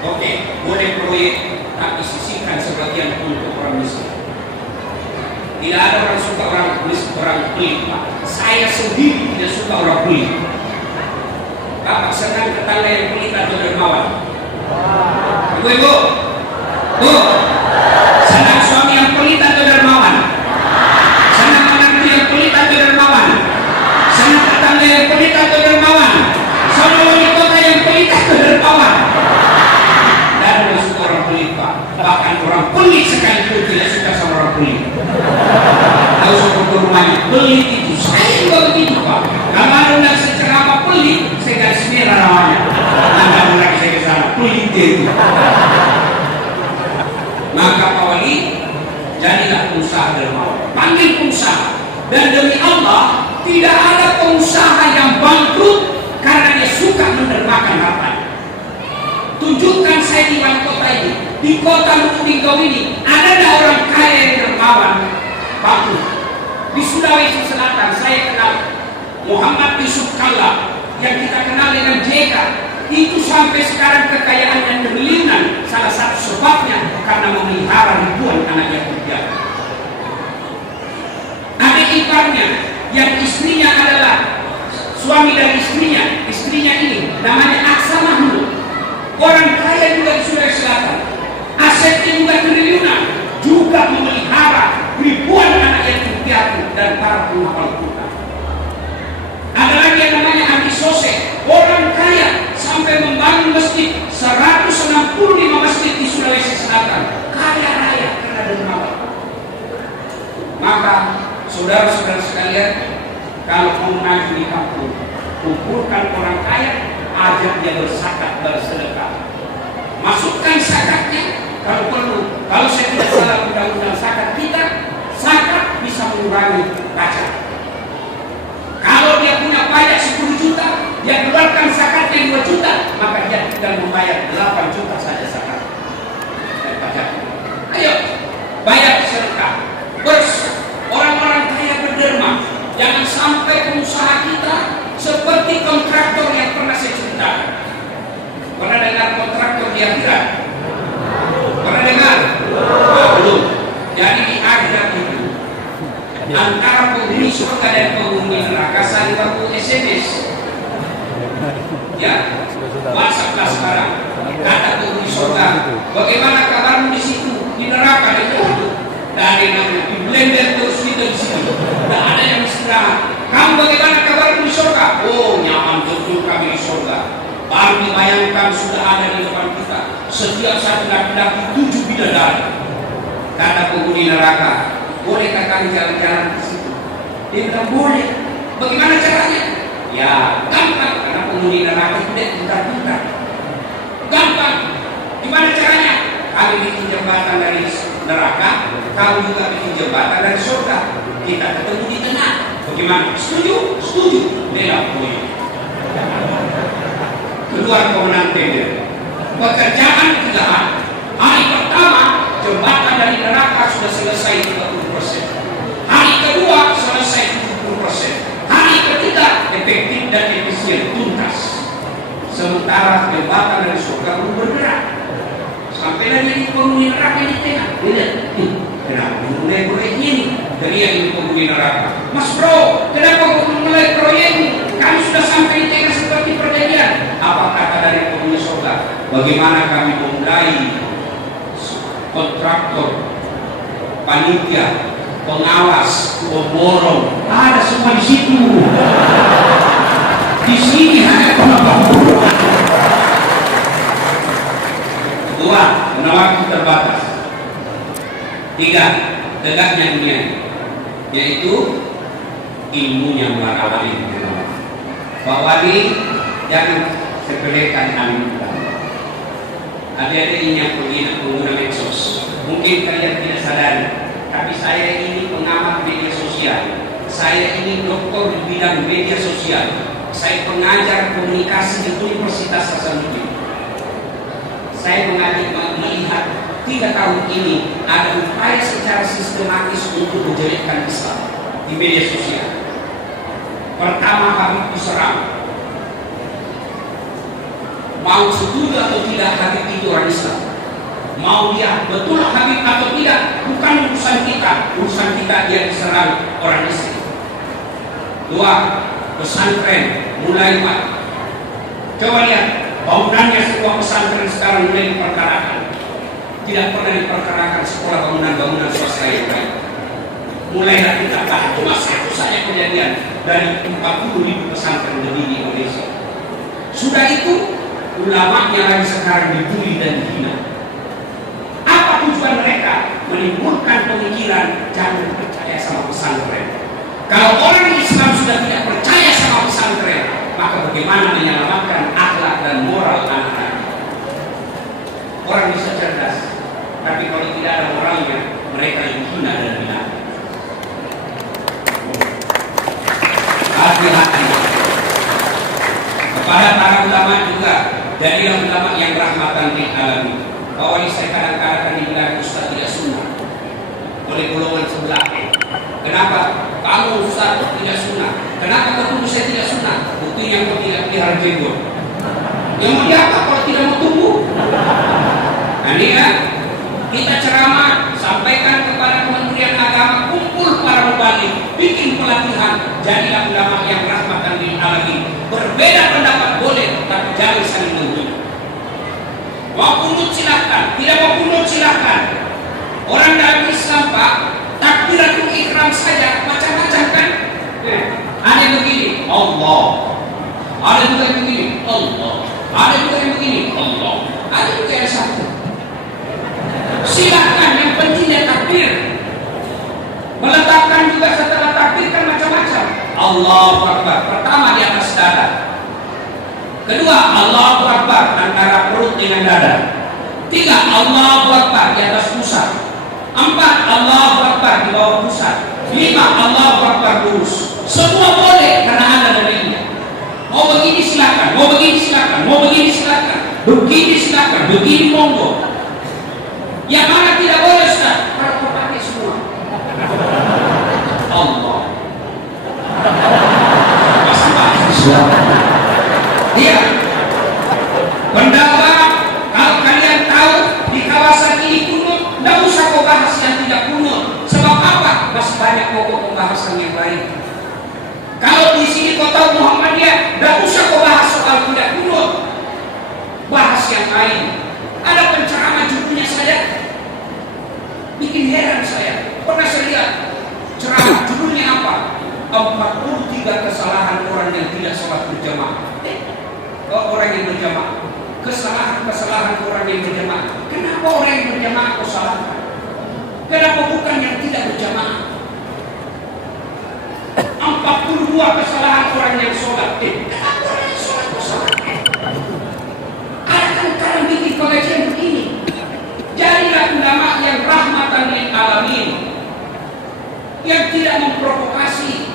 Oke, boleh proyek, tapi sisihkan sebagian untuk orang miskin. Tidak ada orang suka orang pelit, Pak. Saya sendiri tidak suka orang pelit. Bapak senang tetangga yang pelit atau dermawan? Ibu-ibu, Bu, senang suami yang pelit atau dermawan? Senang menantu yang pelit atau dermawan? Senang tetangga yang pelit atau dermawan? Senang wali kota yang pelit atau dermawan? Dan tidak suka orang pelit, Pak. Bahkan orang pelit sekalipun tidak suka sama orang pelit. Tahu seperti rumahnya pelit itu, saya juga begitu Pak. Kalau ada undang secerama pelit, saya garis merah namanya. Anda mulai saya ke sana, pelit itu. Maka Pak Wali, jadilah pengusaha dermawan. Panggil pengusaha. Dan demi Allah, tidak ada pengusaha yang bangkrut karena dia suka mendermakan hartanya. Tunjukkan saya di wali kota ini, di kota Lubuk Linggau ini, ada tidak orang kaya yang dermawan bangkrut? Di Sulawesi Selatan saya kenal Muhammad Yusuf Kalla yang kita kenal dengan JK. Itu sampai sekarang kekayaannya triliunan. Salah satu sebabnya karena memelihara ribuan anak yatim piatu. Adik iparnya yang istrinya adalah suami dari istrinya ini namanya Aksa Mahmud, orang kaya juga di Sulawesi Selatan. Asetnya juga triliunan, juga memelihara ribuan anak yatim piatu dan para penghafal Quran. Ada lagi yang namanya Andi Sose, orang kaya sampai membangun masjid 165 masjid di Sulawesi Selatan. Kaya raya karena dermawan. Maka saudara-saudara sekalian, kalau mau mengaji di kampung, kumpulkan orang kaya, ajak dia berzakat, bersedekah. Masukkan zakatnya kalau perlu. Kalau saya tidak salah undang-undang zakat kita, zakat bisa mengurangi pajak. Kalau dia punya pajak 10 juta, dia keluarkan zakatnya 2 juta, maka dia tinggal membayar 8 juta saja zakat dan pajak. Ayo, bayar sedekah. Orang-orang kaya berderma. Jangan sampai pengusaha kita seperti kontraktor yang pernah saya ceritakan. di akhirat? Pernah dengar? Nah, belum. Jadi di akhirat itu antara penghuni surga dan penghuni neraka saling baku SMS. Ya, WhatsApp sekarang. Kata penghuni surga, bagaimana kabarmu di situ? Di neraka itu dari namanya di blender terus kita di situ. Tidak ada yang istirahat. Kamu bagaimana kabarmu di surga? Oh, nyaman betul kami di surga. Baru dibayangkan sudah ada di depan kita setiap satu laki-laki 7 bidadari. Kata penghuni neraka, bolehkah kami jalan-jalan ke situ? Dia bilang boleh. Bagaimana caranya? Ya gampang, karena penghuni neraka tidak pintar-pintar. Gampang. Gimana caranya? Kami bikin jembatan dari neraka, kamu juga bikin jembatan dari surga. Kita ketemu di tengah. Bagaimana? Setuju? Setuju. Dia boleh. Keluar pemenang tender. Pekerjaan kerjaan. Hari pertama jembatan dari neraka sudah selesai 30%. Hari kedua selesai 70%. Hari ketiga efektif dan efisien tuntas. Sementara jembatan dari surga belum bergerak. Sampai lagi di penghuni neraka di tengah. Lihat, kenapa mulai proyek ini? Dari yang ini penghuni neraka. Mas bro, kenapa mulai proyek ini? Kami sudah sampai di tengah seperti perjanjian. Apa kata dari penghuni surga? Bagaimana kami memulai kontraktor, panitia, pengawas, pemborong, ada semua di situ. Di sini hanya pengawas. Kedua, karena waktu terbatas. Tiga, tegaknya dunia, yaitu ilmunya melarang alim. Pak Wali, jangan sepelekan alim kita. Ada-ada ini yang pengguna medsos. Mungkin kalian tidak sadari, tapi saya ini pengamat media sosial. Saya ini doktor di bidang media sosial. Saya pengajar komunikasi di Universitas Hasanuddin. Saya melihat 3 tahun ini ada upaya secara sistematis untuk menjelekkan Islam di media sosial. Pertama, Habib diserang. Mau setuju atau tidak Habib itu orang Islam, mau dia betul Habib atau tidak, bukan urusan kita. Urusan kita dia diserang orang Islam. Dua, pesantren mulai mati. Coba lihat bangunannya sebuah pesantren sekarang mulai diperkarakan. Tidak pernah diperkarakan sekolah bangunan-bangunan swasta yang lain. Mulailah kita bahas cuma satu saja kejadian dari 40.000 pesantren lebih di Indonesia. Sudah itu ulamanya lagi sekarang dibully dan dihina. Apa tujuan mereka? Menimbulkan pemikiran jangan percaya sama pesantren. Kalau orang Islam sudah tidak percaya sama pesantren, maka bagaimana menyelamatkan akhlak dan moral anak-anak? Orang bisa cerdas, tapi kalau tidak ada moralnya, mereka yang hina dan binatang. Hati-hati kepada para ulama juga. Jadilah ulama yang rahmatan lil alamin. Bahwa saya kadang-kadang dibilang ustaz tidak sunnah oleh golongan sebelah. Kenapa? Kamu ustaz tidak sunnah. Kenapa kamu saya tidak sunnah? Buktinya kau tidak pelihara jenggot. Yang mau diapa kalau tidak mau tumbuh? Nah ini kan kita ceramah, sampaikan kepada Kementerian Agama, kumpul para mubalik, bikin pelatihan, jadilah ulama yang rahmatan lil alamin. Berbeda pendapat boleh, tapi jangan saling menghina. Mau kunut silahkan, tidak mau kunut silahkan. Orang dalam Islam Pak, takbiratul ihram saja macam-macam kan? Ada yang begini, Allah. Ada juga yang begini, Allah. Ada juga yang begini, Allah. Ada juga yang satu. Silahkan, yang penting dia takbir. Meletakkan juga setelah takbir kan macam-macam. Allahu Akbar, pertama di atas dada. Kedua, Allahu Akbar antara perut dengan dada. Tiga, Allahu Akbar di atas pusat. Empat, Allahu Akbar di bawah pusat. Lima, Allahu Akbar lurus. Semua boleh karena ada dalilnya. Mau begini silakan, mau begini silakan, mau begini silakan, begini silakan, begini monggo. Yang mana tidak boleh Ustaz? Kalau kau pakai semua. Allah. Iya. Pendapat kalau kalian kau tahu Muhammadiyah, tidak usah kau bahas soal tidak kunut, bahas yang lain. Ada penceramah judulnya saya bikin heran saya. Pernah saya lihat ceramah judulnya apa? 43 kesalahan orang yang tidak sholat berjamaah. Orang yang berjamaah. Kesalahan orang yang berjamaah. Kenapa orang yang berjamaah kau salahkan? Kenapa bukan yang tidak berjamaah? 42 kesalahan orang yang sholat. Kenapa orang yang sholat kau salahkan? Kadang bikin pengajian begini. Jadilah ulama yang rahmatan lil alamin, yang tidak memprovokasi.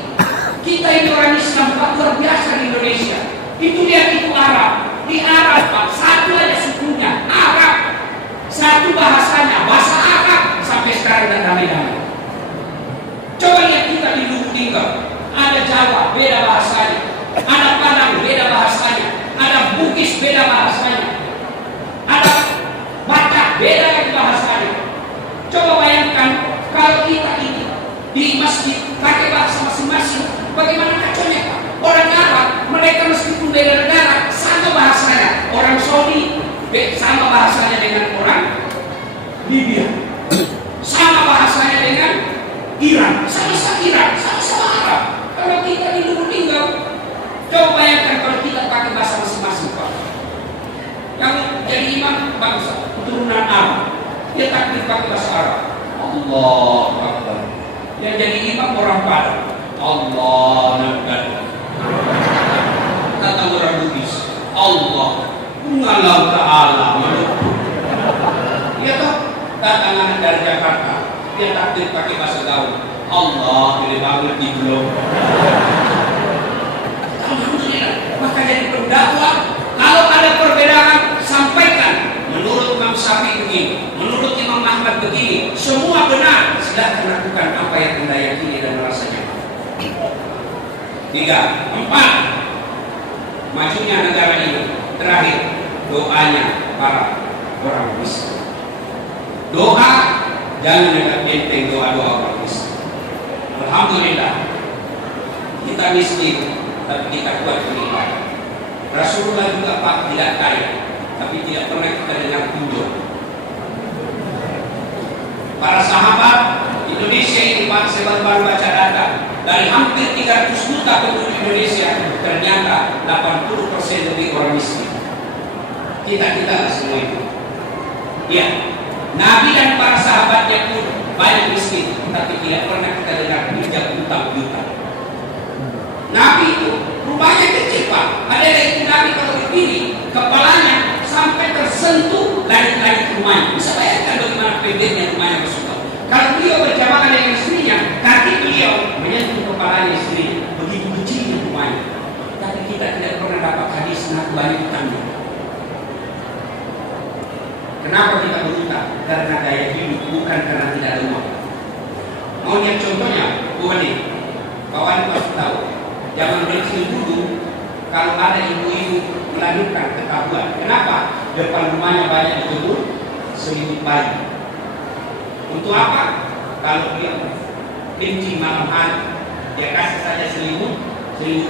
Kita ini orang Islam luar biasa di Indonesia. Itu dia itu Arab. Di Arab Pak, satu aja sukunya Arab, satu bahasanya bahasa Arab, sampai sekarang dan damai-damai. Coba lihat kita di Lubuk Linggau, ada Jawa beda bahasanya, ada Padang beda bahasanya, ada Bugis beda bahasanya, ada Batak beda lagi bahasanya. Coba bayangkan kalau kita ini di masjid pakai bahasa masing-masing, bagaimana kacaunya Pak? Orang Arab, mereka meskipun beda negara, sama bahasanya. Orang Saudi sama bahasanya dengan orang Libya, sama bahasanya dengan Iran, sama-sama Iran, sama-sama Arab. Kalau kita di Lubuk Linggau, coba bayangkan kalau kita pakai bahasa masing-masing Pak. Yang jadi imam bangsa keturunan Arab, dia takbir pakai bahasa Arab, Allahu Akbar. Yang jadi imam orang Padang, Allah Akbar. Kata orang Bugis, Allah Ngalau Ta'ala. Dia tuh datangan dari Jakarta, dia takbir pakai bahasa gaul, Allah pilih banget di blog. Alhamdulillah. Maka jadi pendakwah, kalau ada perbedaan sampaikan. Menurut Imam Syafi'i begini, menurut Imam Ahmad begini, semua benar. Silakan lakukan apa yang Anda yakini dan merasa nyaman. 3, 4, majunya negara ini. Terakhir, doanya para orang miskin. Doa jangan anggap enteng, doa-doa orang miskin. Alhamdulillah, kita miskin, tapi kita kuat beribadah. Rasulullah juga Pak tidak kaya, tapi tidak pernah kita dengar kunjung. Para sahabat Indonesia ini Pak, saya baru baca data dari hampir 300 juta penduduk Indonesia, ternyata 80% lebih orang miskin. Kita lah semua itu. Ya, Nabi dan para sahabatnya pun banyak miskin, tapi tidak pernah kita dengar bijak utang piutang. Nabi itu rumahnya kecil Pak, ada itu Nabi kalau berdiri, kepalanya sampai tersentuh langit-langit rumahnya. Bisa bayangkan bagaimana pendeknya rumahnya Rasulullah. Kalau beliau berjamaah dengan istrinya, kaki beliau menyentuh kepalanya istrinya. Begitu kecilnya rumahnya. Tapi kita tidak pernah dapat hadis nak banyak utangnya. Kenapa kita berutang? Karena gaya hidup, bukan karena tidak ada uang. Mau lihat contohnya? Boleh. Kawan pasti tahu. Zaman kecil dulu, kalau ada ibu-ibu melahirkan ketahuan. Kenapa? Depan rumahnya banyak dikebun selimut bayi. Untuk apa? Kalau dia kencing malam hari, dia kasih saja selimut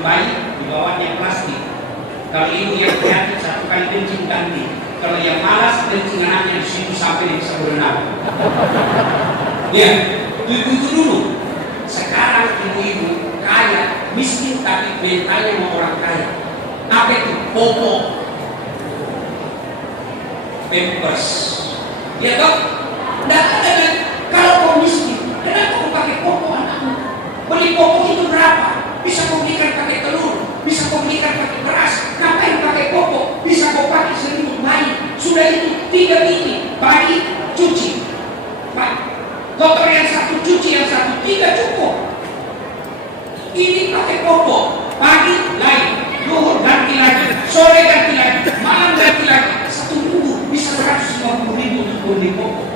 bayi, di bawahnya plastik. Kalau ibu yang kreatif satu kali kencing ganti. Kalau yang malas kencing anaknya di situ sampai dia bisa berenang. Ya, itu dulu. Sekarang ibu-ibu kaya, miskin tapi mentalnya mau orang kaya. Apa itu? Popok, Pampers. Ya toh? Tidak ada kan? Kalau kau miskin, kenapa kau pakai popok anakmu? Beli popok itu berapa? Bisa kau belikan pakai telur, bisa kau belikan pakai beras. Ngapain pakai popok? Bisa kau pakai selimut bayi. Sudah itu 3 biji, bayi cuci. Pak, kotor yang satu cuci, yang satu tidak cukup. Ini pakai popok, pagi lain, zuhur ganti lagi, sore ganti lagi, malam ganti lagi. 1 minggu bisa 150.000 untuk beli popok.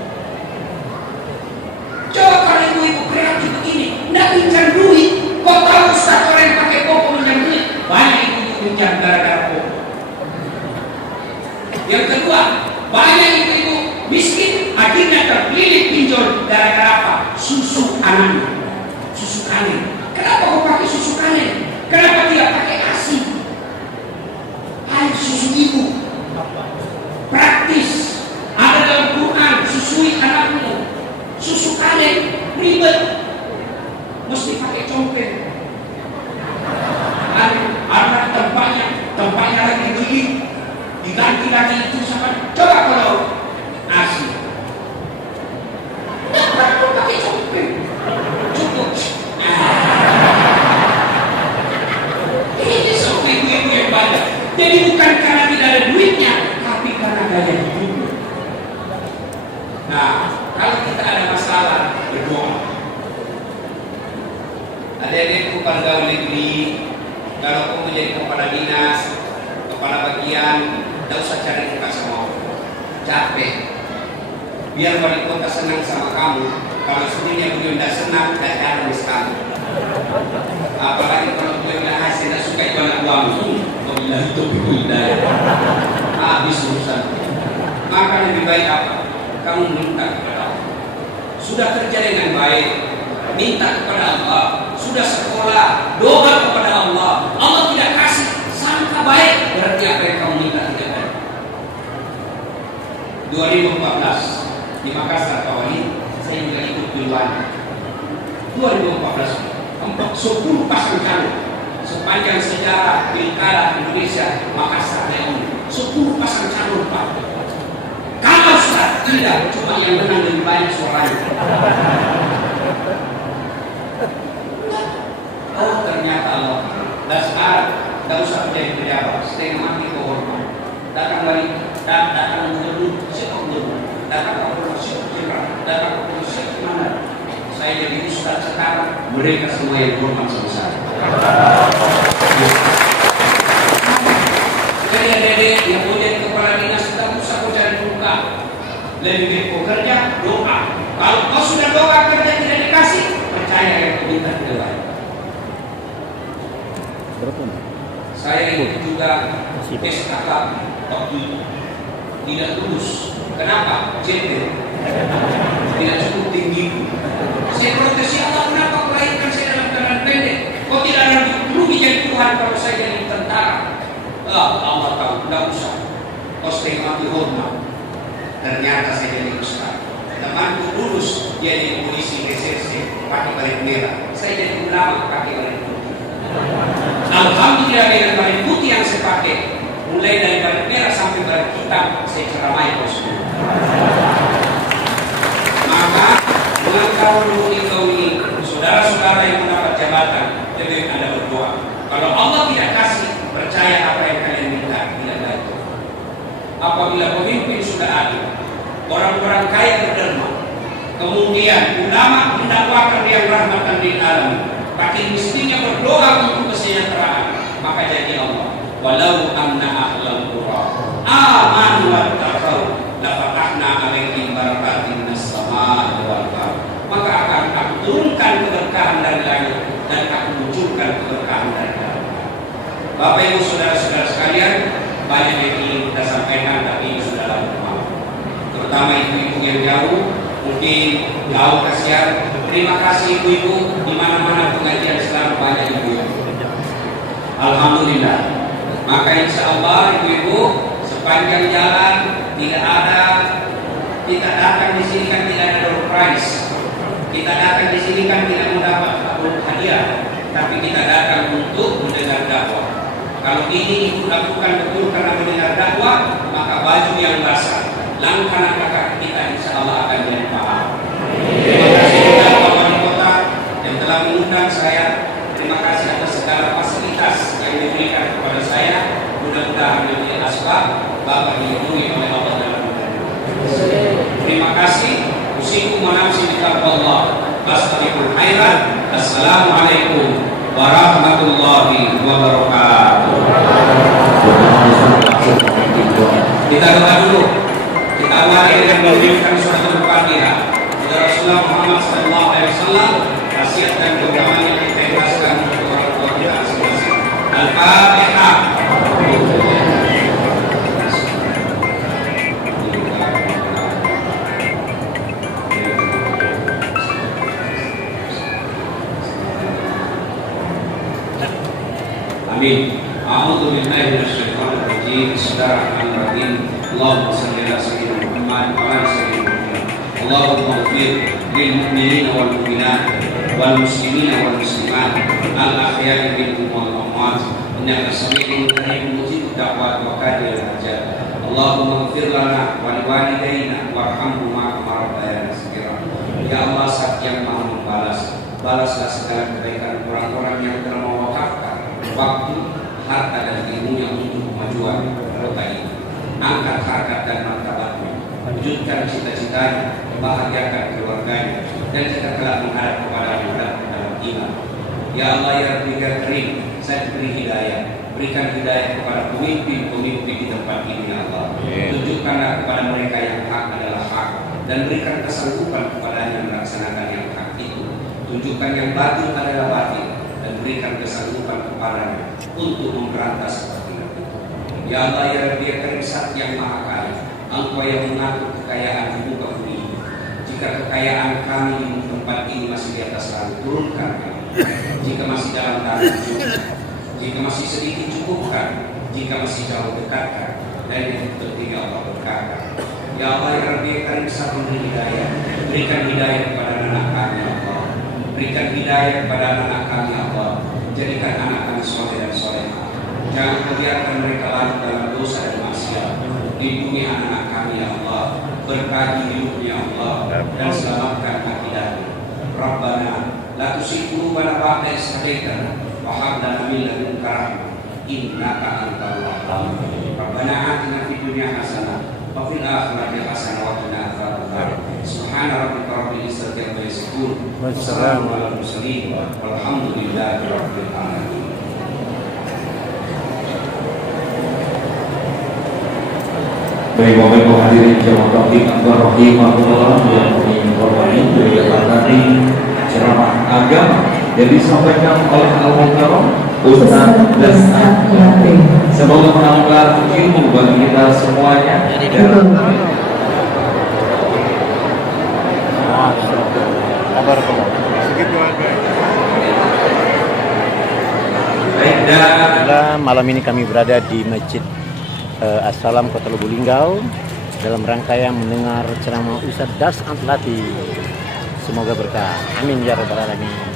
Coba kalau ibu-ibu kreatif begini, tidak pinjam duit. Kau tahu Ustaz orang yang pakai popok pinjam duit? Banyak ibu-ibu pinjam gara-gara popok. Yang kedua, banyak ibu-ibu miskin akhirnya terpilih pinjol gara-gara apa? Susu anaknya, susu kanin. Kenapa kau pakai susu kanin? Kenapa tidak pakai susu ibu. Praktis. Ada dalam Quran, susui anakmu. Susu kalian ribet. Mesti pakai congkel. Anak tempatnya lagi gigi. Diganti lagi itu sama. Coba kalau ASI. Tidak perlu pakai congkel. Cukup. Ini sampai ibu-ibu yang banyak. Jadi bukan karena tidak ada duitnya, tapi karena gaya hidupnya. Nah, kalau kita ada masalah, berdoa. Adik-adikku pegawai negeri, kalau kamu menjadi kepala dinas, kepala bagian, tidak usah cari muka sama orang. Capek. Biar wali kota senang sama kamu. Kalau sebenarnya beliau tidak senang, tidak ada sekali. Apalagi kalau beliau tidak hasil, tidak suka itu anak uang. Bila itu tidak habis urusan. Maka lebih baik apa? Kamu minta kepada Allah. Sudah kerja dengan baik, minta kepada Allah. Sudah sekolah, doa kepada Allah. Allah tidak kasih, sangka baik. Berarti apa yang kamu minta tidak baik. 2014 di Makassar kawali, saya juga ikut duluan. 2014 10 pasang calon sepanjang sejarah pilkada Indonesia Makassar ini 10 pasang calon Pak. Kalau Ustaz tidak, cuma yang menang lebih banyak suaranya. Oh ternyata Allah. Dan sekarang tidak usah menjadi pejabat, setengah mati kehormat. Datang balik, datang gubernur, siapa gubernur? Datang kapolres, siapa jenderal? Datang kapolres, siapa mana? Saya jadi ustaz sekarang, mereka semua yang hormat sama saya. Jadi adik-adik yang mau jadi kepala dinas tidak usah kau cari muka. Lebih baik kau kerja, doa. Kalau kau sudah doa kerja tidak dikasih, percaya yang kau minta tidak baik. Saya itu juga SKK waktu tidak lulus. Kenapa? CT tidak cukup tinggi. Saya protes, ya Allah, kenapa kau lahirkan saya dalam keadaan pendek? Kau tidak ada rugi jadi Tuhan kalau saya jadi tentara. Allah tahu, tidak usah. Kau setengah mati hormat. Ternyata saya jadi ustaz. Temanku lulus, dia jadi polisi reserse pakai baret merah. Saya jadi ulama pakai baret putih. Alhamdulillah dengan baret putih yang saya pakai, mulai dari baret merah sampai baret hitam, saya ceramai kau semua. Maka mengetahui ini saudara-saudara yang mendapat jabatan, lebih Anda berdoa. Kalau Allah tidak kasih, percaya apa yang kalian minta tidak ada. Apabila pemimpin sudah ada, orang-orang kaya berderma, kemudian ulama mendakwakan yang rahmatan lil alamin, makin mestinya berdoa untuk kesejahteraan, maka jadi Allah. Walau anna ahlal qura amanu wattaqau la fatahna alaihim barakatin minas samaa'i wal ardh. Maka akan aku turunkan keberkahan dari langit dan aku munculkan keberkahan dari dalam. Bapak Ibu saudara-saudara sekalian, banyak yang ingin kita sampaikan tapi sudah lama. Terutama ibu-ibu yang jauh, mungkin jauh kasihan. Terima kasih ibu-ibu, di mana-mana pengajian selalu banyak ibu-ibu. Alhamdulillah. Maka insya Allah ibu-ibu sepanjang jalan tidak ada, kita datang di sini kan tidak ada door prize. Kita datang di sini kan tidak mendapat hadiah, tapi kita datang untuk mendengar dakwah. Kalau ini ibu lakukan betul karena mendengar dakwah, maka baju yang basah, langkah-langkah kita insya Allah akan jadi pahala. Terima kasih kepada Bapak Wali Kota yang telah mengundang saya. Terima kasih atas segala fasilitas yang diberikan kepada saya. Mudah-mudahan menjadi asbab Bapak dilindungi oleh Allah dalam hidup. Terima kasih. Usikum wa nafsi bittaqwallah. Fastabiqul khairat. Assalamualaikum warahmatullahi wabarakatuh. Kita doa dulu. Kita awali dengan mengucapkan suratul Fatihah. Rasulullah Muhammad SAW wasiat dan doa yang kita ikhlaskan untuk orang tua kita masing-masing. Al-Fatihah. Amin. A'udzu billahi minasyaitonir rajim. Bismillahirrahmanirrahim. Allahumma shalli ala sayyidina Muhammad wa ala sayyidina Muhammad. Allahumma ighfir lil mu'minina wal mu'minat wal muslimina wal muslimat al ahya'i minhum wal amwat innaka sami'un qaribun mujibud da'wat wa qadil hajat. Allahumma ighfir lana wa liwalidayna warhamhuma kama rabbayana shaghira. Ya Allah, Zat yang Maha membalas, balaslah segala kebaikan orang-orang yang telah mewakafkan waktu, harta dan ilmunya untuk kemajuan kota ini. Angkat harkat dan martabatnya, wujudkan cita-citanya, bahagiakan keluarganya, dan kita telah menghadap kepada Allah dalam iman. Ya Allah, ya Rabbi ya Karim, saya beri hidayah, berikan hidayah kepada pemimpin-pemimpin di tempat ini ya Allah. Tunjukkanlah kepada mereka yang hak adalah hak, dan berikan kesanggupan kepadanya melaksanakan yang hak itu. Tunjukkan yang batil adalah batil, dan berikan kesanggupan kepadanya untuk memberantas kebatilan itu. Ya Allah, ya Rabbi ya Karim, Zat yang Maha Kaya, Engkau yang mengatur kekayaan di muka bumi ini. Jika kekayaan kami di tempat ini masih di atas laut, turunkan kami. Jika masih dalam tanah, cukupkan. Jika masih sedikit, cukupkan. Jika masih jauh, dekatkan. Dan yang penting ya Allah, berkatkan. Ya Allah, ya Rabbi ya Karim, Zat memberi hidayah. Berikan hidayah kepada anak kami ya Allah. Berikan hidayah kepada anak kami ya Allah. Jadikan anak kami soleh dan solehah. Jangan biarkan mereka larut dalam dosa dan maksiat. Lindungi anak kami ya Allah. Berkahi hidupnya Allah, dan selamatkan akidahnya. Rabbana la tuzigh qulubana ba'da idh hadaytana wa hab lana min ladunka rahmah innaka antal wahhab. Rabbana atina fid dunya hasanah wa fil akhirati hasanah wa qina adzabannar. Subhana rabbika rabbil izzati amma yasifun wa salamun alal mursalin walhamdulillahi rabbil alamin. Baik, Bapak Ibu hadirin jamaah tabligh akbar rahimahullah yang kami hormati, berikan tadi ceramah agama yang disampaikan oleh Al-Mukarram Ustaz Dasar. Semoga menambah ilmu bagi kita semuanya. Malam ini kami berada di Masjid Assalam Kota Lubuk Linggau dalam rangkaian mendengar ceramah Ustaz Das Antlati. Semoga berkah. Amin ya rabbal alamin.